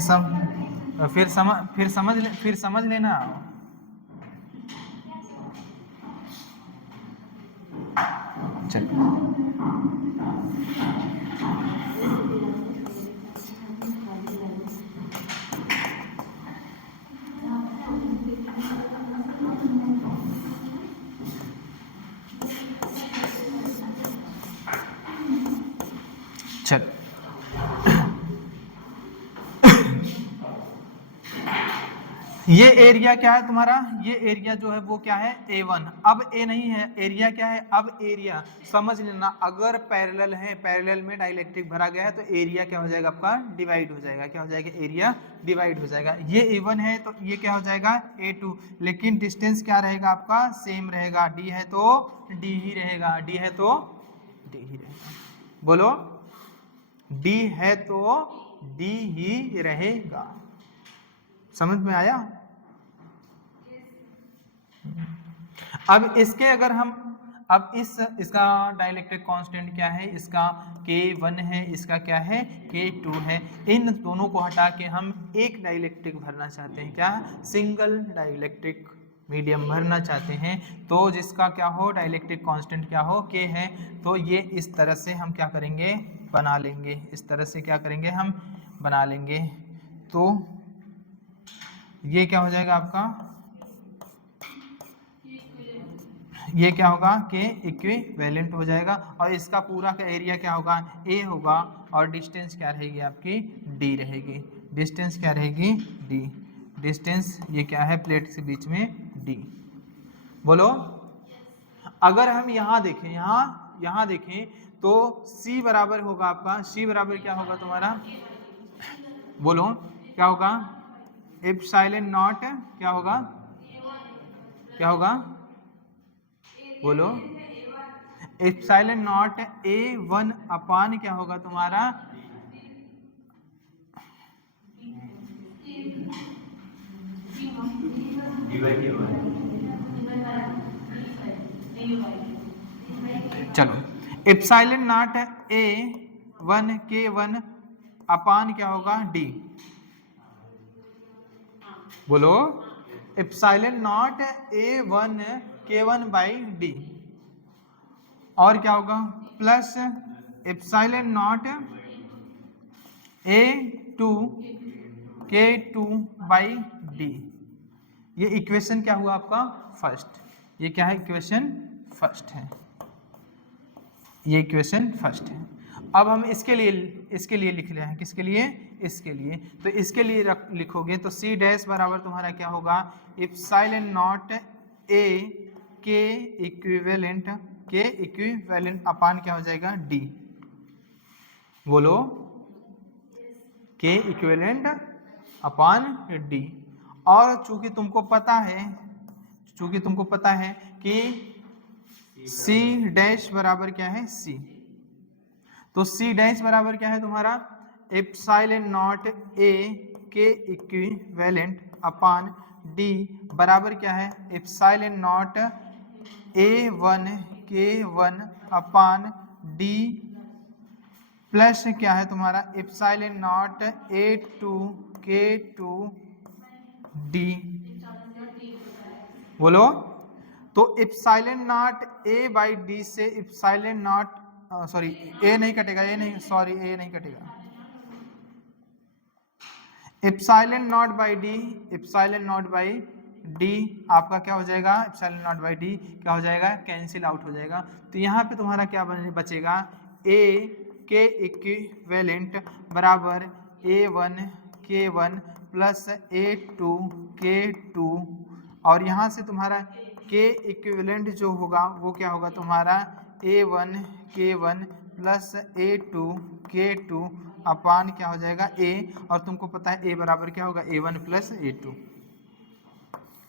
समझ लेना। चलो चल, ये एरिया क्या है तुम्हारा? ये एरिया जो है वो क्या है? A1। अब A नहीं है, एरिया क्या है? अब एरिया समझ लेना, अगर पैरेलल है, पैरेलल में डाइलेक्ट्रिक भरा गया है तो एरिया क्या हो जाएगा? आपका डिवाइड हो जाएगा। क्या हो जाएगा? एरिया डिवाइड हो जाएगा। ये A1 है तो ये क्या हो जाएगा? A2। लेकिन डिस्टेंस क्या रहेगा आपका? सेम रहेगा। D है तो D ही रहेगा। D है तो D ही रहेगा। बोलो, D है तो D ही रहेगा। समझ में आया? अब इसके अगर हम, अब इसका डाइलेक्ट्रिक कांस्टेंट क्या है? इसका K1 है, इसका क्या है? K2 है। इन दोनों को हटा के हम एक डाइलेक्ट्रिक भरना चाहते हैं। क्या? सिंगल डाइलेक्ट्रिक मीडियम भरना चाहते हैं। तो जिसका क्या हो? डाइलेक्ट्रिक कांस्टेंट क्या हो? K है। तो ये इस तरह से हम क्या करेंगे? बना लेंगे। इस तरह से क्या करेंगे? हम बना लेंगे। तो ये क्या हो जाएगा आपका? ये क्या होगा? के इक्विवेलेंट हो जाएगा। और इसका पूरा का एरिया क्या होगा? A होगा। और डिस्टेंस क्या रहेगी आपकी? D रहेगी। डिस्टेंस क्या रहेगी? D। डिस्टेंस ये क्या है? प्लेट के बीच में D। बोलो, अगर हम यहाँ देखें, यहाँ देखें तो C बराबर होगा आपका, C बराबर क्या होगा तुम्हारा? बोलो क्या होगा? एप्सिलॉन नॉट क्या होगा? क्या होगा? बोलो, एप्सिलॉन नॉट A1 अपान क्या होगा तुम्हारा? चलो, एप्सिलॉन नॉट A1 K1 अपान क्या होगा? D। बोलो epsilon not A1 K1 by D, और क्या होगा plus epsilon not A2 K2 by D. ये इक्वेशन क्या हुआ आपका फर्स्ट, ये क्या है इक्वेशन फर्स्ट है, ये इक्वेशन फर्स्ट है। अब हम इसके लिए लिख रहे हैं, किसके लिए, इसके लिए। तो इसके लिए लिखोगे तो C डैश बराबर तुम्हारा क्या होगा एप्सिलॉन नॉट A के इक्विवेलेंट अपान क्या हो जाएगा D, बोलो के इक्विवेलेंट अपान D। और चूंकि तुमको पता है कि C डैश बराबर क्या है C, तो C डैश बराबर क्या है तुम्हारा एप्सिलॉन नॉट A के इक्विवेलेंट अपान D बराबर क्या है epsilon not A1 K1 upon D plus क्या है तुम्हारा epsilon not A2 K2 D, बोलो। तो epsilon not A by D से एप्सिलॉन नॉट सॉरी ए नहीं कटेगा, ए नहीं कटेगा, एप्सिलॉन नॉट बाई डी आपका क्या हो जाएगा, एप्सिलॉन नॉट बाई डी क्या हो जाएगा, कैंसिल आउट हो जाएगा। तो यहाँ पे तुम्हारा क्या बचेगा ए के इक्विवेलेंट बराबर A1 K1 plus A2 K2, और यहाँ से तुम्हारा के इक्विवेलेंट जो होगा वो क्या होगा तुम्हारा A1 K1 plus A2 K2 अपान क्या हो जाएगा A, और तुमको पता है A बराबर क्या होगा A1 प्लस A2,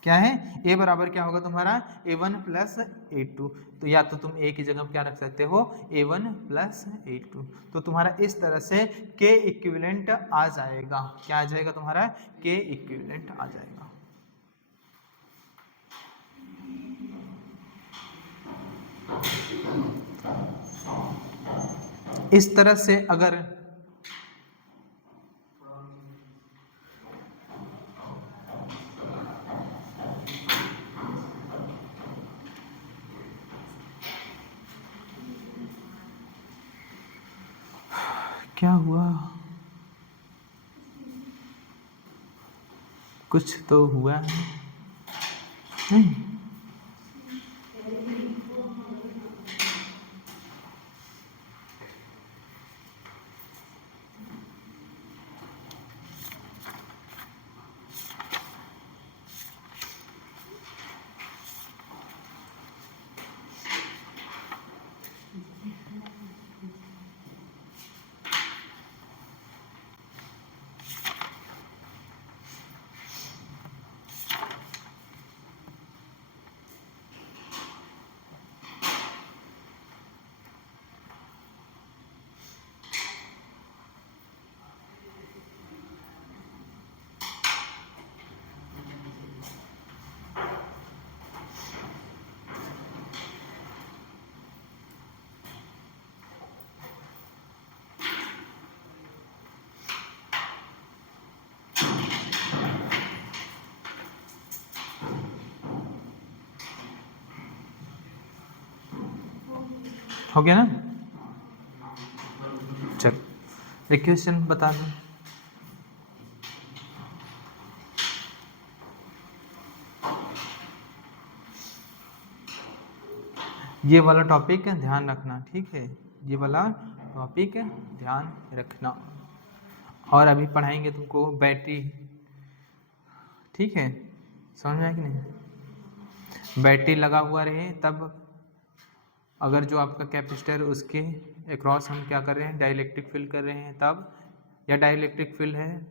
क्या है A बराबर क्या होगा तुम्हारा A1 प्लस A2। तो या तो तुम A की जगह क्या रख सकते हो A1 प्लस A2। तो तुम्हारा इस तरह से K इक्विवेलेंट आ जाएगा, क्या आ जाएगा तुम्हारा K इक्विवेलेंट आ जाएगा। इस तरह से अगर क्या हुआ, कुछ तो हुआ है नहीं? हो गया ना, चल इक्वेशन बता दो। ये वाला टॉपिक ध्यान रखना, ठीक है, ये वाला टॉपिक ध्यान रखना। और अभी पढ़ाएंगे तुमको बैटरी, ठीक है, समझ में आया कि नहीं। बैटरी लगा हुआ रहे तब अगर जो आपका कैपेसिटर उसके अक्रॉस हम क्या कर रहे हैं डाइलेक्ट्रिक फील्ड कर रहे हैं तब, या डाइलेक्ट्रिक फील्ड है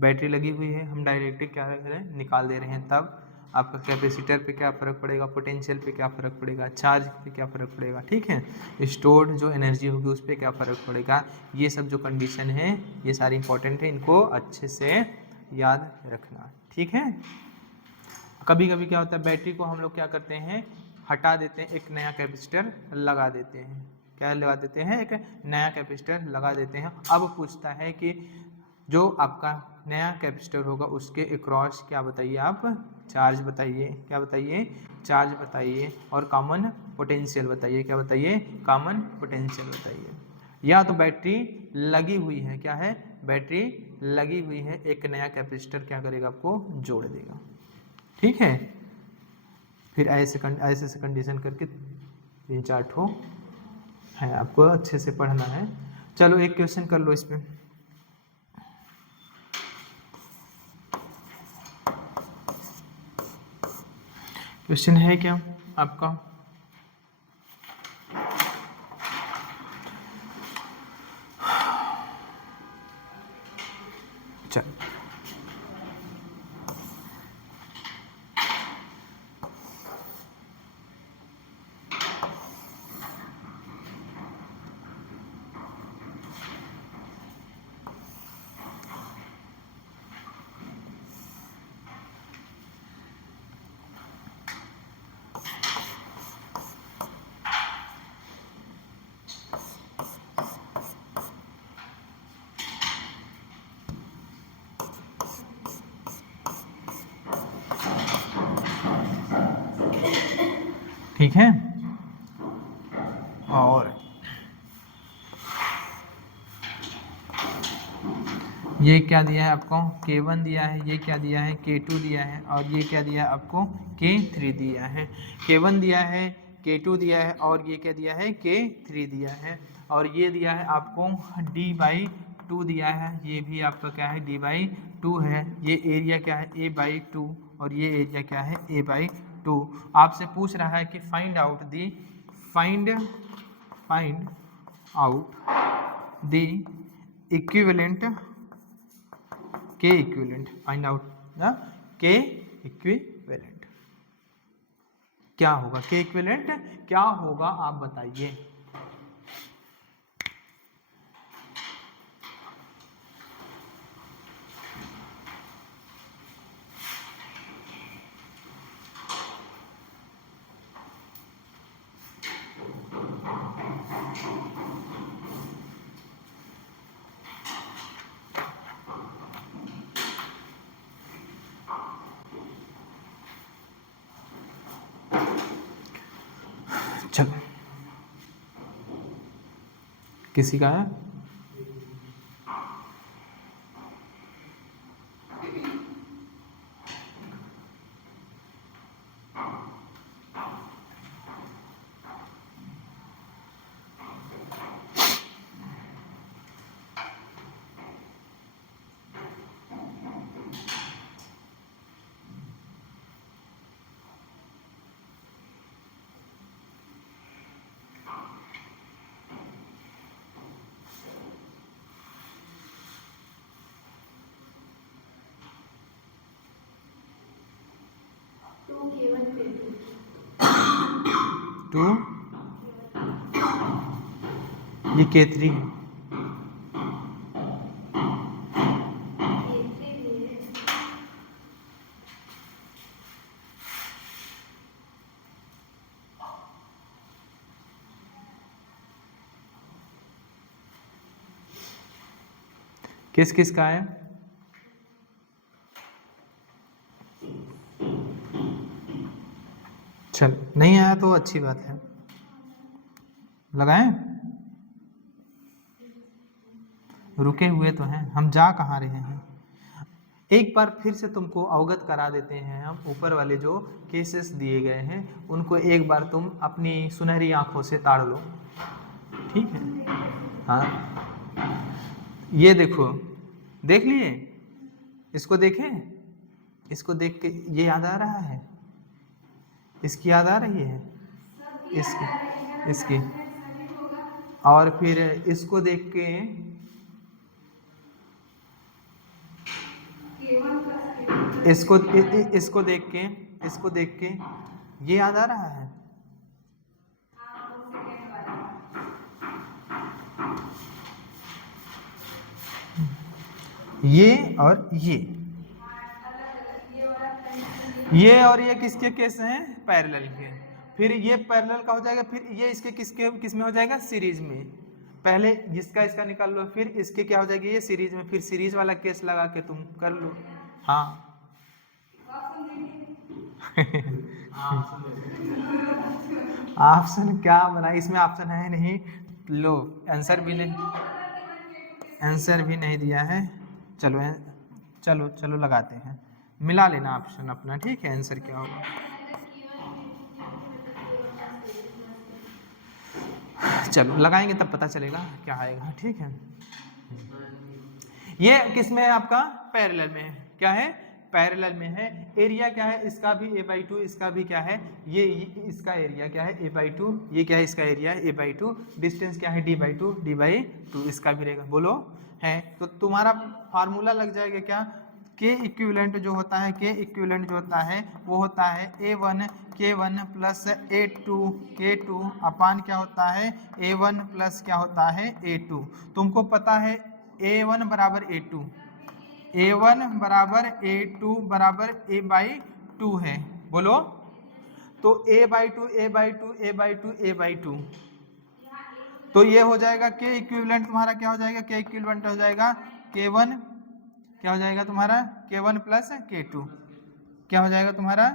बैटरी लगी हुई है हम डाइलेक्ट्रिक क्या कर रहे हैं निकाल दे रहे हैं, तब आपका कैपेसिटर पे क्या फ़र्क पड़ेगा, पोटेंशियल पे क्या फ़र्क पड़ेगा, चार्ज पे क्या फ़र्क पड़ेगा, ठीक है, स्टोर्ड जो एनर्जी होगी उस पर क्या फ़र्क पड़ेगा। ये सब जो कंडीशन है ये सारी इंपॉर्टेंट है, इनको अच्छे से याद रखना, ठीक है। कभी कभी क्या होता है बैटरी को हम लोग क्या करते हैं हटा देते हैं, एक नया कैपेसिटर लगा देते हैं, क्या लगा देते हैं एक नया कैपेसिटर लगा देते हैं। अब पूछता है कि जो आपका नया कैपेसिटर होगा उसके अक्रॉस क्या बताइए आप, चार्ज बताइए, क्या बताइए, चार्ज बताइए, और कॉमन पोटेंशियल बताइए, क्या बताइए, कॉमन पोटेंशियल बताइए। या तो बैटरी लगी हुई है, क्या है, बैटरी लगी हुई है, एक नया कैपेसिटर क्या करेगा, आपको जोड़ देगा। ठीक है, फिर ऐसे से कंडीशन करके 3-4 ठो है, आपको अच्छे से पढ़ना है। चलो एक क्वेश्चन कर लो इस पे। क्वेश्चन है क्या आपका, चल ठीक है। और ये क्या दिया है आपको, K1 दिया है, ये क्या दिया है, K2 दिया है, और ये क्या दिया है आपको, K3 दिया है। K1 दिया है, K2 दिया है, और ये क्या दिया है, K3 दिया है, और ये दिया है आपको D/2 दिया है, ये भी आपका क्या है, D/2 है। ये एरिया क्या है, A/2, और ये एरिया क्या है, A/2। आपसे पूछ रहा है कि find out the equivalent K equivalent, find out the K equivalent. क्या होगा K इक्विवेलेंट, क्या होगा आप बताइए। चलो किसी का है, टू, ये K3 है। किस किस का है, चल नहीं आया तो अच्छी बात है, लगाएं, रुके हुए तो हैं, हम जा कहाँ रहे हैं। एक बार फिर से तुमको अवगत करा देते हैं हम, ऊपर वाले जो केसेस दिए गए हैं उनको एक बार तुम अपनी सुनहरी आंखों से ताड़ लो, ठीक है। हाँ ये देखो, देख लिए, इसको देखें, इसको देख के ये याद आ रहा है, इसकी याद आ रही है, इसकी, और फिर इसको देख के, इसको देख के ये याद आ रहा है, ये और ये और ये किसके केस हैं, पैरेलल के। फिर ये पैरेलल का हो जाएगा, फिर ये इसके किसके किस में हो जाएगा, सीरीज में। पहले जिसका इसका निकाल लो, फिर इसके क्या हो जाएगी ये सीरीज में, फिर सीरीज वाला केस लगा के तुम कर लो। हाँ ऑप्शन क्या बना, इसमें ऑप्शन है नहीं, लो आंसर भी नहीं, आंसर भी नहीं दिया है। चलो चलो चलो लगाते हैं, मिला लेना ऑप्शन अपना, ठीक है। आंसर क्या होगा, चलो लगाएंगे तब पता चलेगा क्या आएगा, ठीक है। ये किस में है आपका, पैरेलल में है, क्या है पैरेलल में है। एरिया क्या है इसका भी a/2, इसका भी क्या है ये इसका एरिया क्या है a/2, ये क्या है इसका एरिया है a/2, डिस्टेंस क्या है d/2, इसका भी रहेगा, बोलो है। तो तुम्हारा फार्मूला लग जाएगा क्या, के इक्विवेलेंट जो होता है, के इक्विवेलेंट जो होता है वो होता है a1 k1 plus a2 k2 अपान क्या होता है a1 प्लस क्या होता है a2। तुमको पता है a1 बराबर a2, a1 बराबर a2 बराबर a/2 है, बोलो। तो a/2 a/2 a/2 a/2, तो ये हो जाएगा के इक्विवेलेंट तुम्हारा क्या हो जाएगा, के इक्विवेलेंट हो जाएगा k1, क्या हो जाएगा तुम्हारा k1 प्लस k2, क्या हो जाएगा तुम्हारा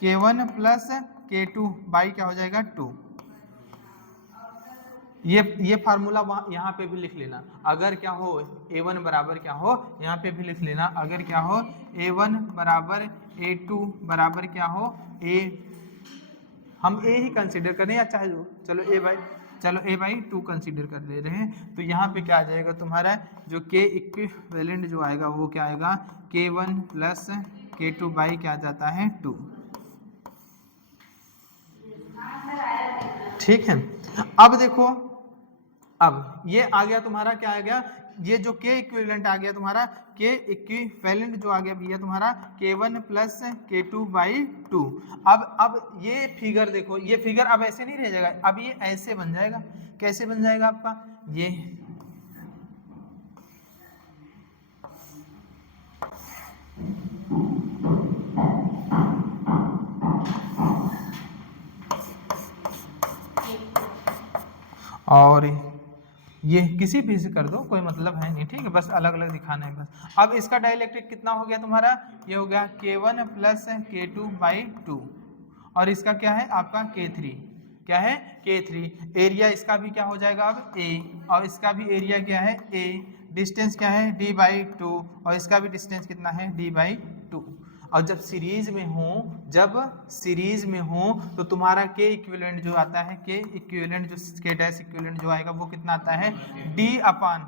k1 प्लस k2 बाई क्या हो जाएगा 2। ये फार्मूला यहाँ पे भी लिख लेना, अगर क्या हो a1 बराबर क्या हो, यहाँ पे भी लिख लेना, अगर क्या हो a1 बराबर a2 बराबर क्या हो a, हम a ही कंसीडर करें या चाहे चलो a/2 कंसीडर कर ले रहे हैं। तो यहाँ पे क्या आ जाएगा तुम्हारा, जो के इक्विवेलेंट जो आएगा वो क्या आएगा k1 प्लस k2 बाई क्या आ जाता है 2, ठीक है। अब देखो, अब ये आ गया तुम्हारा, क्या आ गया, ये जो के इक्विवेलेंट आ गया तुम्हारा, के इक्विवेलेंट जो आ गया भैया तुम्हारा k1 प्लस k2 बाई 2। अब ये फिगर देखो, ये फिगर अब ऐसे नहीं रह जाएगा, अब ये ऐसे बन जाएगा। कैसे बन जाएगा आपका, ये और ये किसी भी से कर दो, कोई मतलब है नहीं, ठीक है, बस अलग अलग दिखाना है बस। अब इसका डाइलेक्ट्रिक कितना हो गया तुम्हारा, ये हो गया k1 प्लस k2 बाई 2, और इसका क्या है आपका k3, क्या है k3। एरिया इसका भी क्या हो जाएगा अब a, और इसका भी एरिया क्या है a, डिस्टेंस क्या है d/2, और इसका भी डिस्टेंस कितना है d/2। और जब सीरीज में हो तो तुम्हारा के इक्विवेलेंट जो आता है, के इक्विवेलेंट जो के डैश इक्विवेलेंट जो आएगा वो कितना आता है d अपान,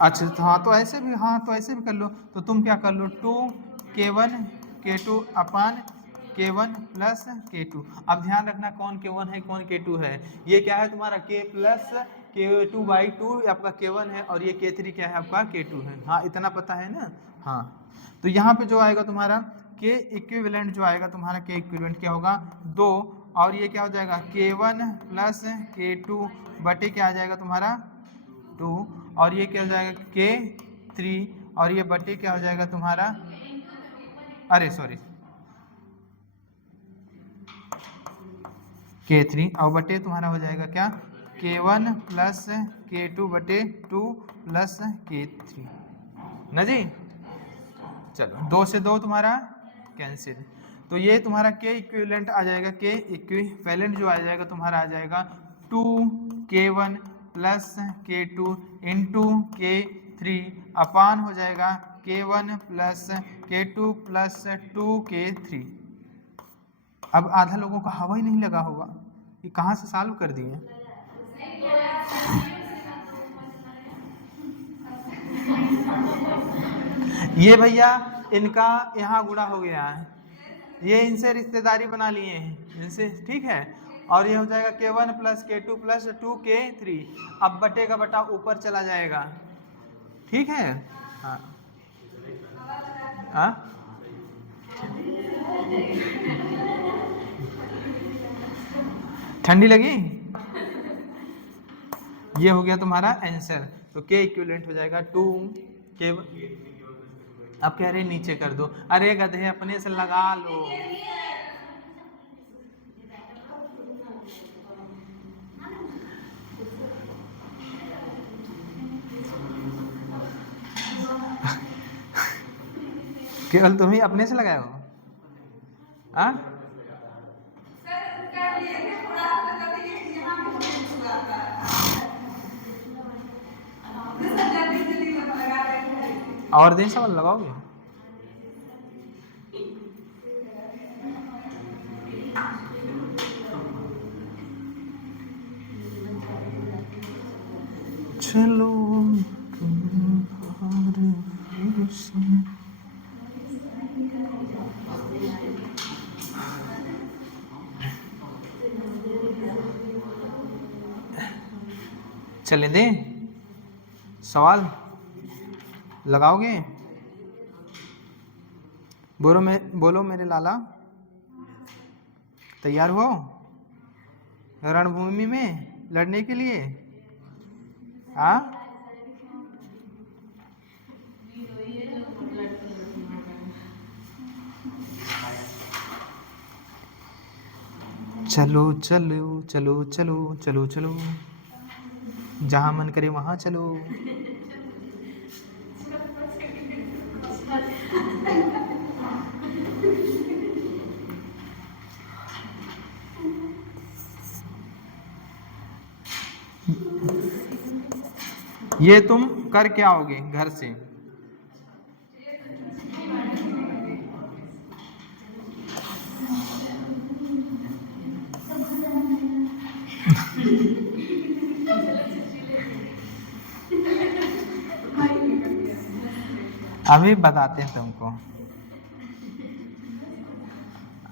अच्छा तो हाँ तो ऐसे भी, हाँ तो ऐसे भी कर लो, तो तुम क्या कर लो 2k1 k2 अपान k1 प्लस k2। अब ध्यान रखना कौन k1 है कौन k2 है, ये क्या है तुम्हारा k प्लस k2 बाई 2 आपका k1 है, और ये k3 क्या है आपका k2 है, हाँ इतना पता है ना। हाँ तो यहाँ पे जो आएगा तुम्हारा के इक्विवेलेंट जो आएगा तुम्हारा, के इक्विवेलेंट क्या होगा 2, और ये क्या हो जाएगा k1 प्लस k2 बटे क्या आ जाएगा तुम्हारा 2, और ये क्या हो जाएगा k3, और ये बटे क्या हो जाएगा तुम्हारा, अरे सॉरी k3, और बटे तुम्हारा हो जाएगा क्या k1 प्लस k2 बटे 2 प्लस k3 ना जी। चलो 2 से 2 तुम्हारा कैंसिल, तो ये तुम्हारा के इक्विवेलेंट आ जाएगा, के इक्विवेलेंट जो आ जाएगा तुम्हारा आ जाएगा 2k1 plus k2 into k3 अपान हो जाएगा k1 plus k2 plus 2k3। अब आधा लोगों को हवा ही नहीं लगा होगा, ये कहाँ से सॉल्व कर दिए। ये भैया इनका यहाँ गुणा हो गया है, ये इनसे रिश्तेदारी बना लिए हैं इनसे, ठीक है। और ये हो जाएगा k1 plus k2 plus 2k3, अब बटे का बटा ऊपर चला जाएगा, ठीक है। हाँ हाँ ठंडी लगी, ये हो गया तुम्हारा आंसर। तो के इक्विवेलेंट हो जाएगा 2k, अब कह रहे नीचे कर दो, अरे गधे अपने से लगा लो। केवल तुम ही अपने से लगाए हो? हाँ, और दें सवाल लगाओगे? चलो चले दे सवाल लगाओगे? बोलो मेरे लाला, तैयार हो रणभूमि में लड़ने के लिए? हाँ, चलो चलो चलो चलो चलो चलो, जहां मन करे वहां चलो। ये तुम कर क्या आओगे घर से? अभी बताते हैं तुमको,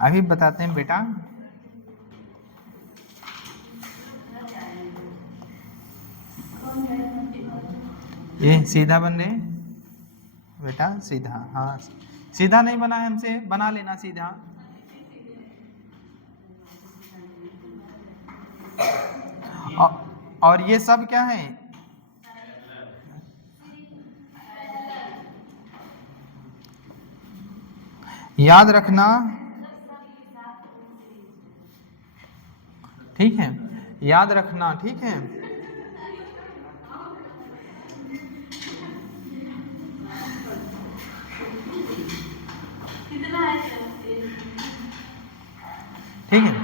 अभी बताते हैं बेटा। ये सीधा बन रहे बेटा, सीधा। हाँ, सीधा नहीं बना है हमसे, बना लेना सीधा। और ये सब क्या है? याद रखना, ठीक है, याद रखना, ठीक है। ठीक है,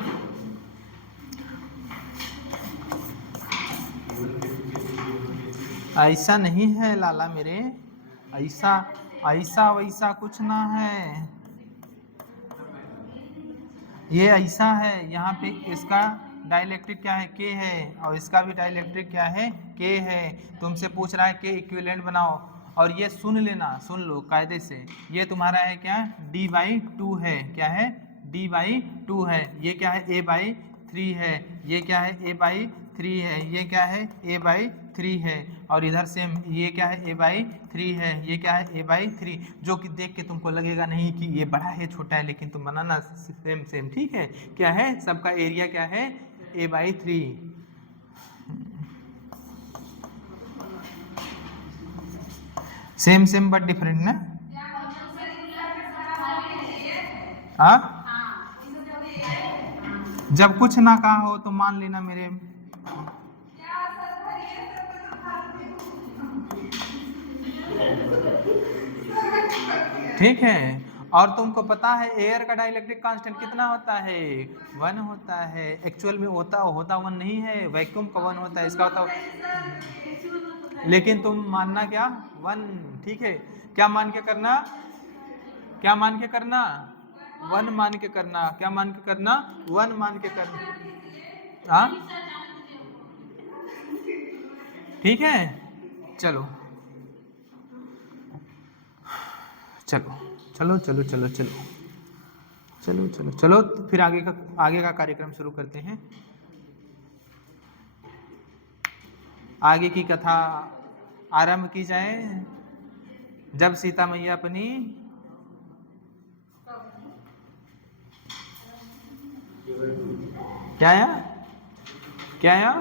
ऐसा नहीं है लाला मेरे, ऐसा ऐसा वैसा कुछ ना है, ये ऐसा है। यहाँ पे इसका डाइलेक्ट्रिक क्या है? के है, और इसका भी डाइलेक्ट्रिक क्या है? के है। तुमसे पूछ रहा है के इक्विवेलेंट बनाओ, और ये सुन लेना, सुन लो कायदे से, ये तुम्हारा है क्या? d/2 है। क्या है? d/2 है। ये क्या है? a/3 है। ये क्या है? a/3 है। ये क्या है? a/3 है। और इधर सेम, ये क्या है? a/3 है। ये क्या है? a/3, जो कि देख के तुमको लगेगा नहीं कि ये बड़ा है छोटा है, लेकिन तुम बनाना सेम सेम, ठीक है। क्या है? सबका एरिया क्या है? a/3। Same same but different ना? हाँ, जब कुछ ना कहा हो तो मान लेना मेरे। ठीक है। और तुमको पता है एयर का डाइलेक्ट्रिक कांस्टेंट कितना होता है? 1 होता है। एक्चुअल में होता 1 नहीं है, वैक्यूम का 1 होता है, इसका होता, लेकिन तुम मानना क्या? 1, ठीक है। क्या मान के करना? क्या मान के करना? 1 मान के करना। क्या मान के करना? 1 मान के करना। हाँ, ठीक है। चलो चलो चलो चलो चलो चलो चलो चलो चलो, फिर आगे का कार्यक्रम शुरू करते हैं। आगे की कथा आरंभ की जाए। जब सीता मैया अपनी क्या आया? क्या आया?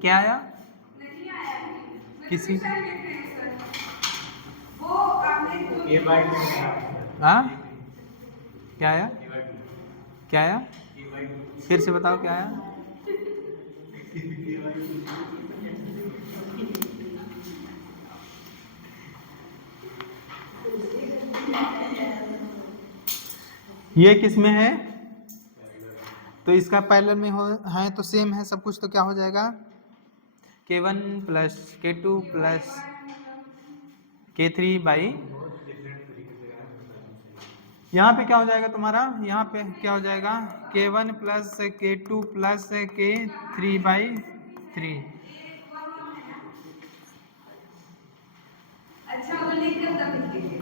क्या आया? किसी हाँ, क्या आया? क्या आया? फिर से बताओ क्या आया? ये किस में है, तो इसका पैरेलल में हो है तो सेम है सब कुछ, तो क्या हो जाएगा K1 plus K2 plus K3 by, यहाँ पे क्या हो जाएगा तुम्हारा, यहाँ पे क्या हो जाएगा K1 plus K2 plus K3 by 3। अच्छा वो लिखकर तब लिखेंगे।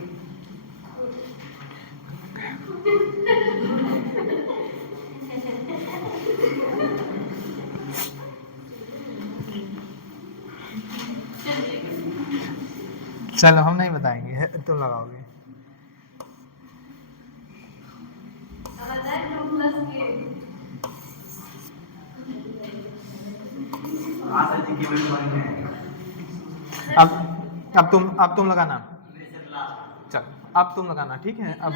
चलो हम नहीं बताएंगे, तुम लगाओगे। अब तुम लगाना, चल अब तुम लगाना, ठीक है। अब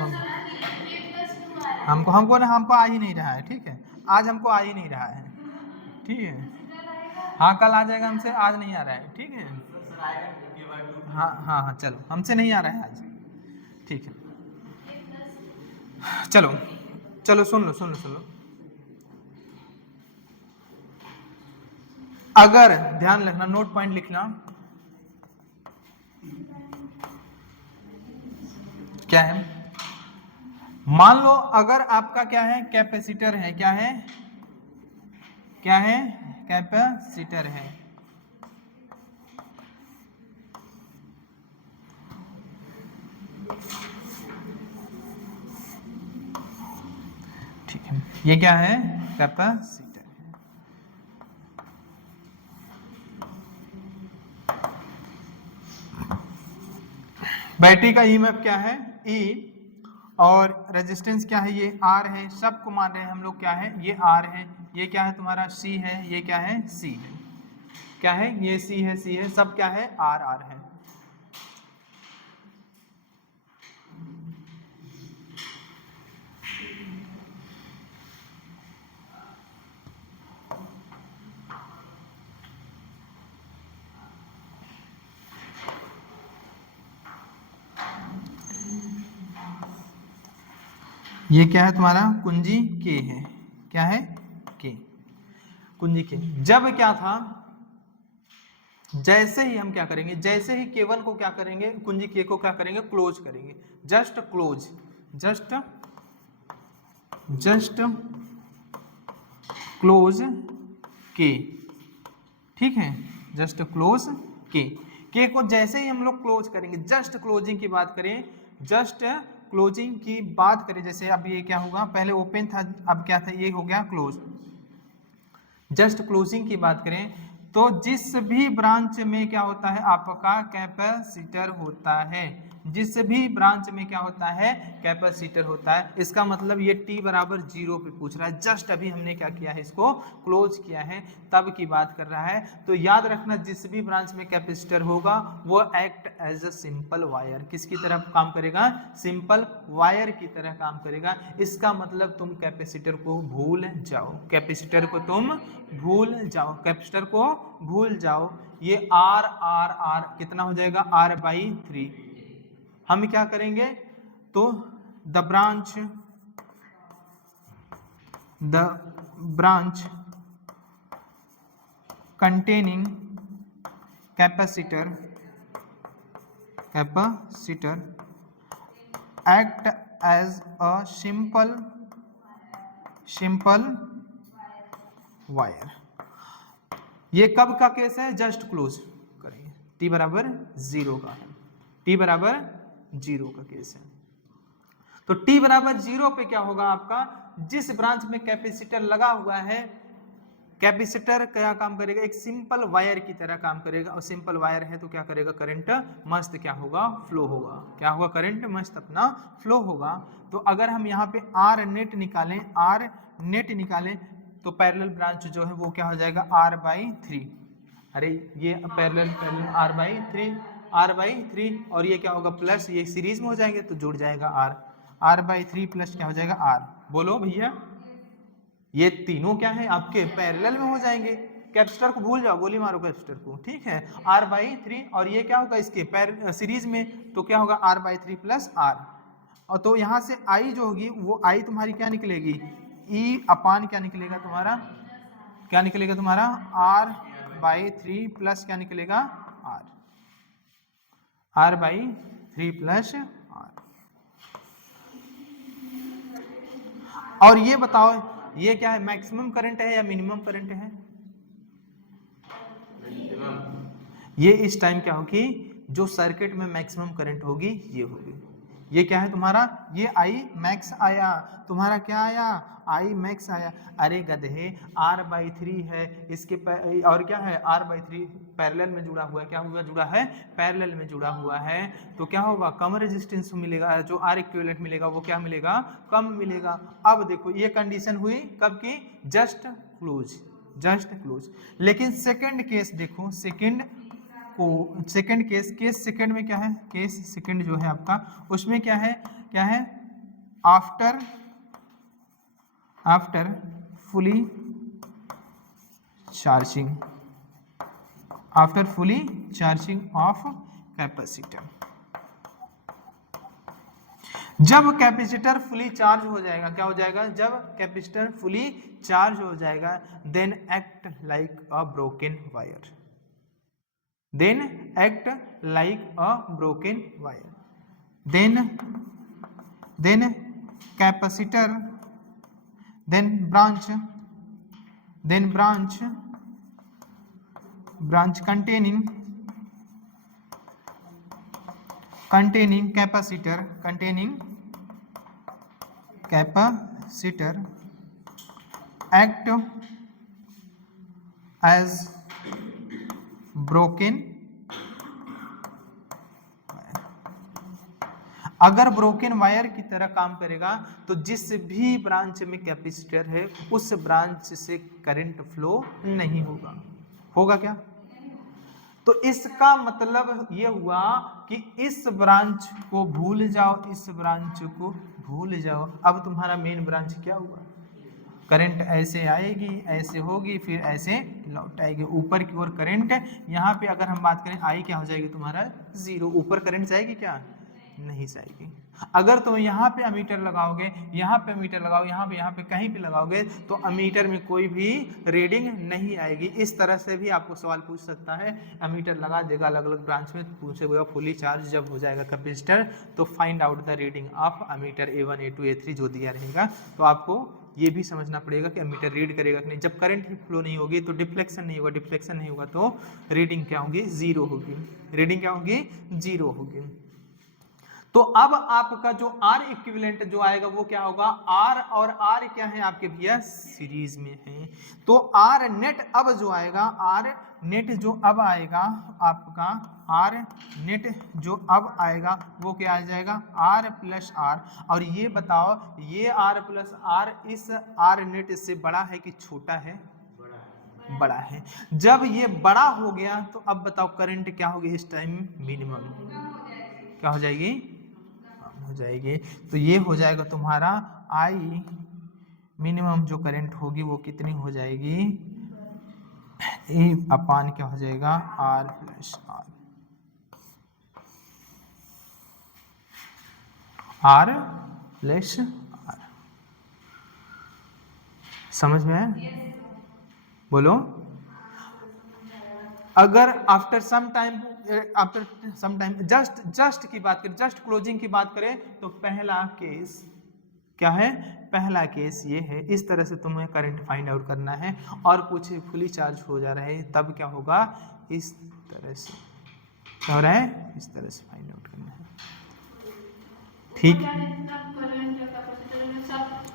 हमको आ ही नहीं रहा है, ठीक है, आज हमको आ ही नहीं रहा है, ठीक है। हाँ कल आ जाएगा, हमसे आज नहीं आ रहा है, ठीक है। हाँ हाँ हाँ चलो, हमसे नहीं आ रहा है आज, ठीक है। चलो चलो सुन लो। अगर ध्यान रखना, नोट पॉइंट लिखना, क्या है, मान लो अगर आपका क्या है कैपेसिटर है, क्या है कैपेसिटर है, ठीक है, ये क्या है कैपेसिटर है। बैटरी का ईएमएफ क्या है E, और रेजिस्टेंस क्या है, ये R है, सबको मान रहे हैं हम लोग, क्या है ये R है, ये क्या है तुम्हारा C है, ये क्या है C है, क्या है ये C है, सब क्या है R है। ये क्या है तुम्हारा कुंजी K है, क्या है K, कुंजी K। जब क्या था, जैसे ही हम क्या करेंगे, जैसे ही K1 को क्या करेंगे, कुंजी K को क्या करेंगे, क्लोज करेंगे, जस्ट क्लोज K, ठीक है, जस्ट क्लोज K को जैसे ही हम लोग क्लोज करेंगे, जस्ट क्लोजिंग की बात करें, जैसे अब ये क्या होगा, पहले ओपन था, अब क्या था, ये हो गया क्लोज। जस्ट क्लोजिंग की बात करें तो जिस भी ब्रांच में क्या होता है आपका कैपेसिटर होता है, जिस भी ब्रांच में क्या होता है कैपेसिटर होता है, इसका मतलब ये t बराबर 0 पे पूछ रहा है, जस्ट अभी हमने क्या किया है, इसको क्लोज किया है, तब की बात कर रहा है। तो याद रखना, जिस भी ब्रांच में कैपेसिटर होगा वो act as a simple wire, किसकी तरह काम करेगा, सिंपल वायर की तरह काम करेगा। इसका मतलब तुम कैपेसिटर को भूल जाओ, कैपेसिटर को भूल जाओ। ये R कितना हो जाएगा, R/3। हम क्या करेंगे, तो the branch containing capacitor act as a simple wire. ये कब का केस है, जस्ट क्लोज करेंगे, t बराबर 0 का है, t बराबर 0 का केस है। तो t बराबर 0 पे क्या होगा आपका, जिस ब्रांच में कैपेसिटर लगा हुआ है, कैपेसिटर क्या काम करेगा, एक सिंपल वायर की तरह काम करेगा, और सिंपल वायर है तो क्या करेगा, करंट मस्त क्या होगा, फ्लो होगा, क्या होगा, करंट मस्त अपना फ्लो होगा। तो अगर हम यहाँ पे R नेट निकालें तो पैरेलल ब्रांच जो है वो क्या हो जाएगा, R/3। अरे ये पैरेलल R/3 और ये क्या होगा प्लस, ये सीरीज में हो जाएंगे तो जुड़ जाएगा R/3 प्लस क्या हो जाएगा R। बोलो भैया, ये तीनों क्या है आपके पैरेलल में हो जाएंगे। कैपेसिटर को भूल जाओ, गोली मारो कैपेसिटर को, ठीक है, R/3 और ये क्या होगा इसके सीरीज में, तो क्या होगा R/3 प्लस R। और तो यहाँ से आई जो होगी वो आई तुम्हारी क्या निकलेगी, ई अपान क्या निकलेगा तुम्हारा, क्या निकलेगा तुम्हारा r/3 प्लस क्या निकलेगा r/3 प्लस r। और ये बताओ ये क्या है, मैक्सिमम करंट है या मिनिमम करंट है? ये इस टाइम क्या होगी, जो सर्किट में मैक्सिमम करंट होगी ये होगी। ये क्या है तुम्हारा, ये आई मैक्स आया, तुम्हारा क्या आया, आई मैक्स आया। अरे गधे r/3 है इसके और क्या है r/3 पैरेलल में जुड़ा हुआ है, क्या हुआ जुड़ा है, पैरेलल में जुड़ा हुआ है, तो क्या होगा कम रेजिस्टेंस मिलेगा, जो R इक्विवेलेंट मिलेगा वो क्या मिलेगा, कम मिलेगा। अब देखो ये कंडीशन हुई कब की, जस्ट क्लोज। लेकिन सेकंड केस देखो, सेकंड केस सेकंड में क्या है, केस सेकंड जो है आपका उसमें क्या है after fully charging of capacitor. जब कैपेसिटर फुली चार्ज हो जाएगा, क्या हो जाएगा, जब कैपेसिटर फुली चार्ज हो जाएगा, then act like a broken wire, then capacitor, then branch containing capacitor act as broken। अगर ब्रोकन वायर की तरह काम करेगा तो जिस भी ब्रांच में कैपेसिटर है उस ब्रांच से करंट फ्लो नहीं होगा क्या? तो इसका मतलब ये हुआ कि इस ब्रांच को भूल जाओ, अब तुम्हारा मेन ब्रांच क्या हुआ, करंट ऐसे आएगी, ऐसे होगी, फिर ऐसे लौट आएगी ऊपर की ओर करंट। यहाँ पे अगर हम बात करें आई क्या हो जाएगी तुम्हारा 0, ऊपर करंट जाएगी क्या, नहीं जाएगी। अगर तुम यहाँ पे अमीटर लगाओगे, यहाँ पे अमीटर लगाओ, यहाँ पे कहीं पे लगाओगे तो अमीटर में कोई भी रीडिंग नहीं आएगी। इस तरह से भी आपको सवाल पूछ सकता है, अमीटर लगा देगा अलग अलग ब्रांच में, पूछेगा फुली चार्ज जब हो जाएगा कैपेसिटर तो find out the reading of ammeter A1 A2 A3 जो दिया रहेगा। तो आपको ये भी समझना पड़ेगा कि अमीटर रीड करेगा कि नहीं। जब करंट ही फ्लो नहीं होगी तो डिफ्लेक्शन नहीं होगा, तो रीडिंग क्या होगी, 0 होगी, रीडिंग क्या होगी, 0 होगी। तो अब आपका जो R इक्विवेलेंट जो आएगा वो क्या होगा, R और R क्या है आपके भैया, सीरीज में है। तो R नेट अब जो आएगा, R नेट जो अब आएगा आपका, R नेट जो अब आएगा वो क्या आ जाएगा, R प्लस R। और ये बताओ ये R प्लस R इस R नेट से बड़ा है कि छोटा है, बड़ा है। जब ये बड़ा हो गया तो अब बताओ करंट क्या होगी इस टाइम, मिनिमम क्या हो जाएगी, हो जाएगी। तो ये हो जाएगा तुम्हारा आई मिनिमम जो करंट होगी वो कितनी हो जाएगी, ए अपान क्या हो जाएगा, R प्लस R। समझ में आया, बोलो। अगर आफ्टर सम टाइम जस्ट की बात करें, जस्ट क्लोजिंग की बात करें तो पहला केस क्या है, पहला केस ये है, इस तरह से तुम्हें करंट फाइंड आउट करना है। और कुछ फुली चार्ज हो जा रहा है तब क्या होगा, इस तरह से क्या हो रहा है, इस तरह से फाइंड आउट करना है, ठीक।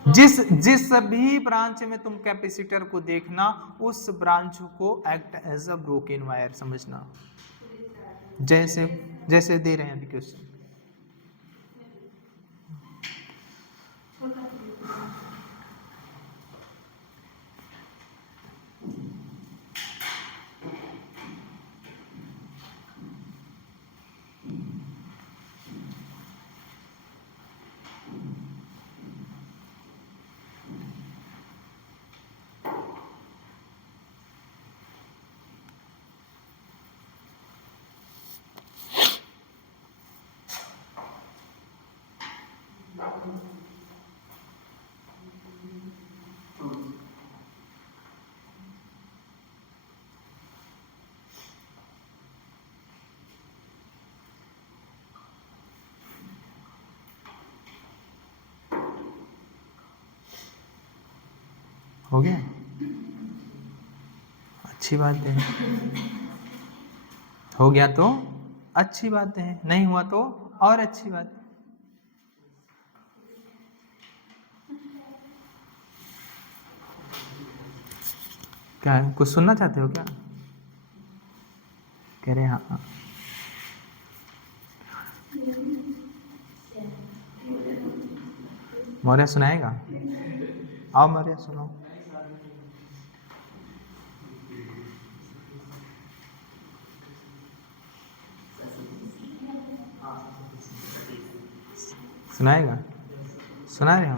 जिस भी ब्रांच में तुम कैपेसिटर को देखना उस ब्रांच को act as a broken wire समझना, जैसे दे रहे हैं अभी क्वेश्चन। हो गया, अच्छी बात है। हो गया तो अच्छी बात है, नहीं हुआ तो और अच्छी बात है। क्या है, कुछ सुनना चाहते हो क्या? कह रहे हाँ। मौर्य सुनाएगा? आओ मौर्य सुनाओ। सुनाएगा? सुना रहे हो?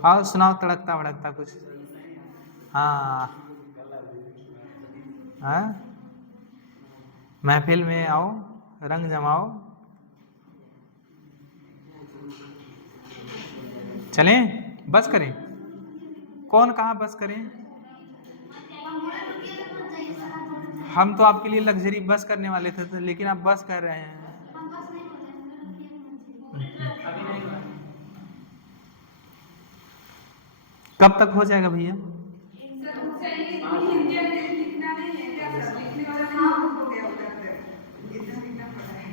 आओ सुनाओ, तड़कता भड़कता कुछ। हाँ हाँ, महफिल में आओ, रंग जमाओ। चलें, बस करें? कौन कहा बस करें? हम तो आपके लिए लग्जरी बस करने वाले थे तो, लेकिन आप बस कर रहे हैं। कब तक हो जाएगा भैया? हिंदी लिखना नहीं है क्या सर? लिखने वाला नहीं हो गया उधर तक, इतना लिखना पड़ा है।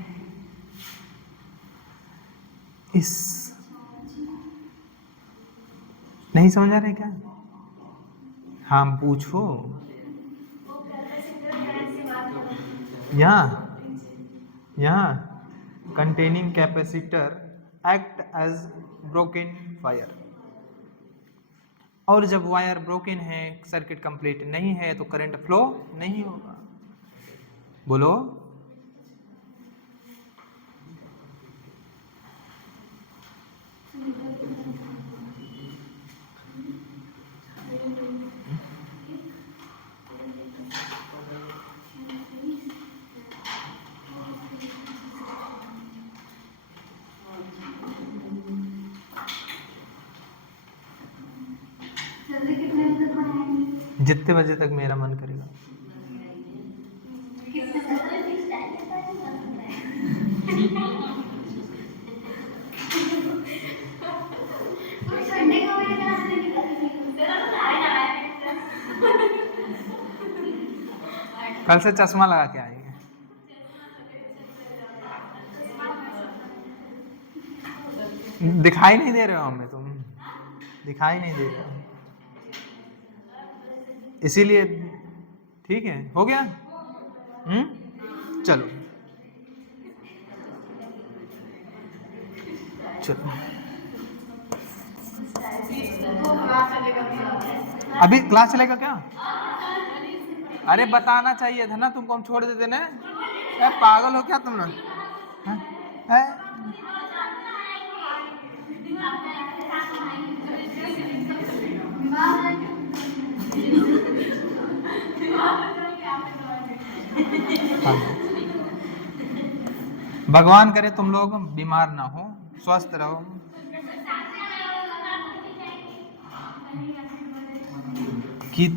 इस नहीं समझ आ रहे क्या? हाँ पूछो। यहाँ containing capacitor act as broken wire, और जब वायर ब्रोकन है, सर्किट कंप्लीट नहीं है, तो करंट फ्लो नहीं होगा। बोलो। जितने बजे तक मेरा मन करेगा। कल से चश्मा लगा के आएंगे। दिखाई नहीं दे रहे हो हमें, तुम दिखाई नहीं दे रहे हो, इसीलिए। ठीक है, हो गया। चलो चलो, अभी क्लास चलेगा क्या? अरे बताना चाहिए था ना तुमको, हम छोड़ देते ना। पागल हो क्या तुम लोग? भगवान करे तुम लोग बीमार ना हो, स्वस्थ रहो। कि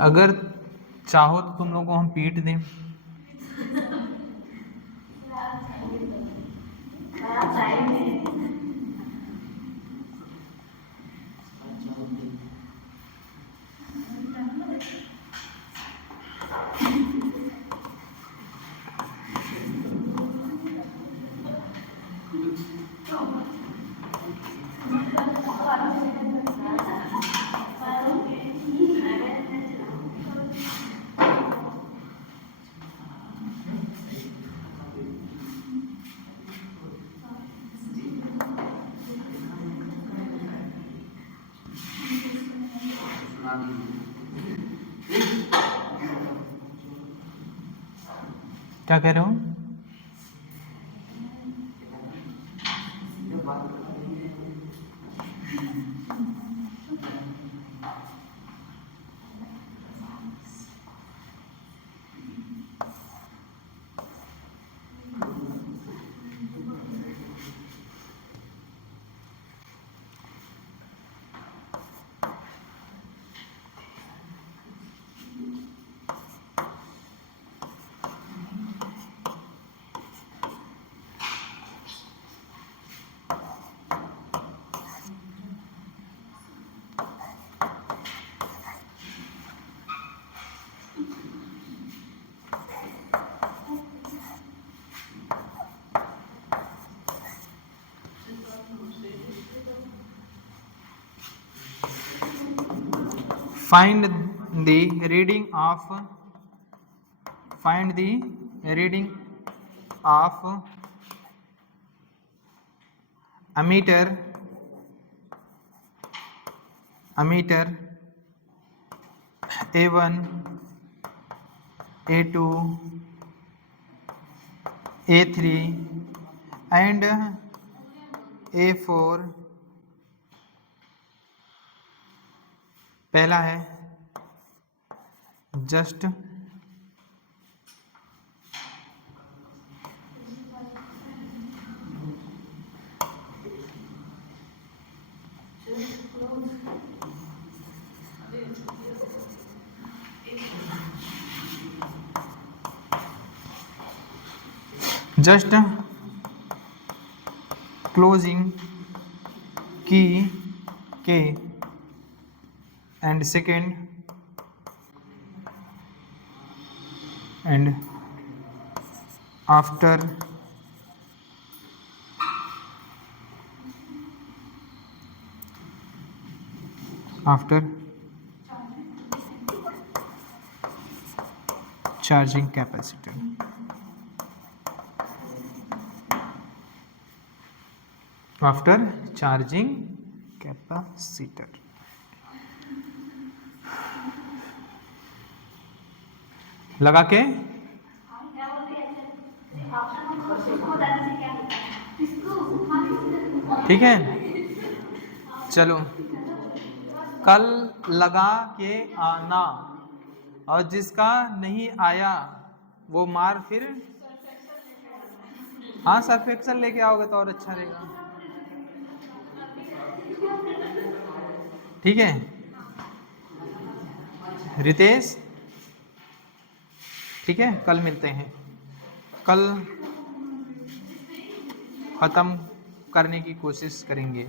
अगर चाहो तो तुम लोगों को हम पीट दें। क्या कह रहे हो? Find the reading of ammeter A1, A2, A3 and A4। पहला है जस्ट क्लोजिंग की के and second and after charging capacitor। After charging capacitor. लगा के ठीक है। चलो कल लगा के आना, और जिसका नहीं आया वो मार फिर हाँ सर्फ एक्सेल लेके आओगे तो और अच्छा रहेगा। ठीक है रितेश, ठीक है कल मिलते हैं। कल ख़त्म करने की कोशिश करेंगे।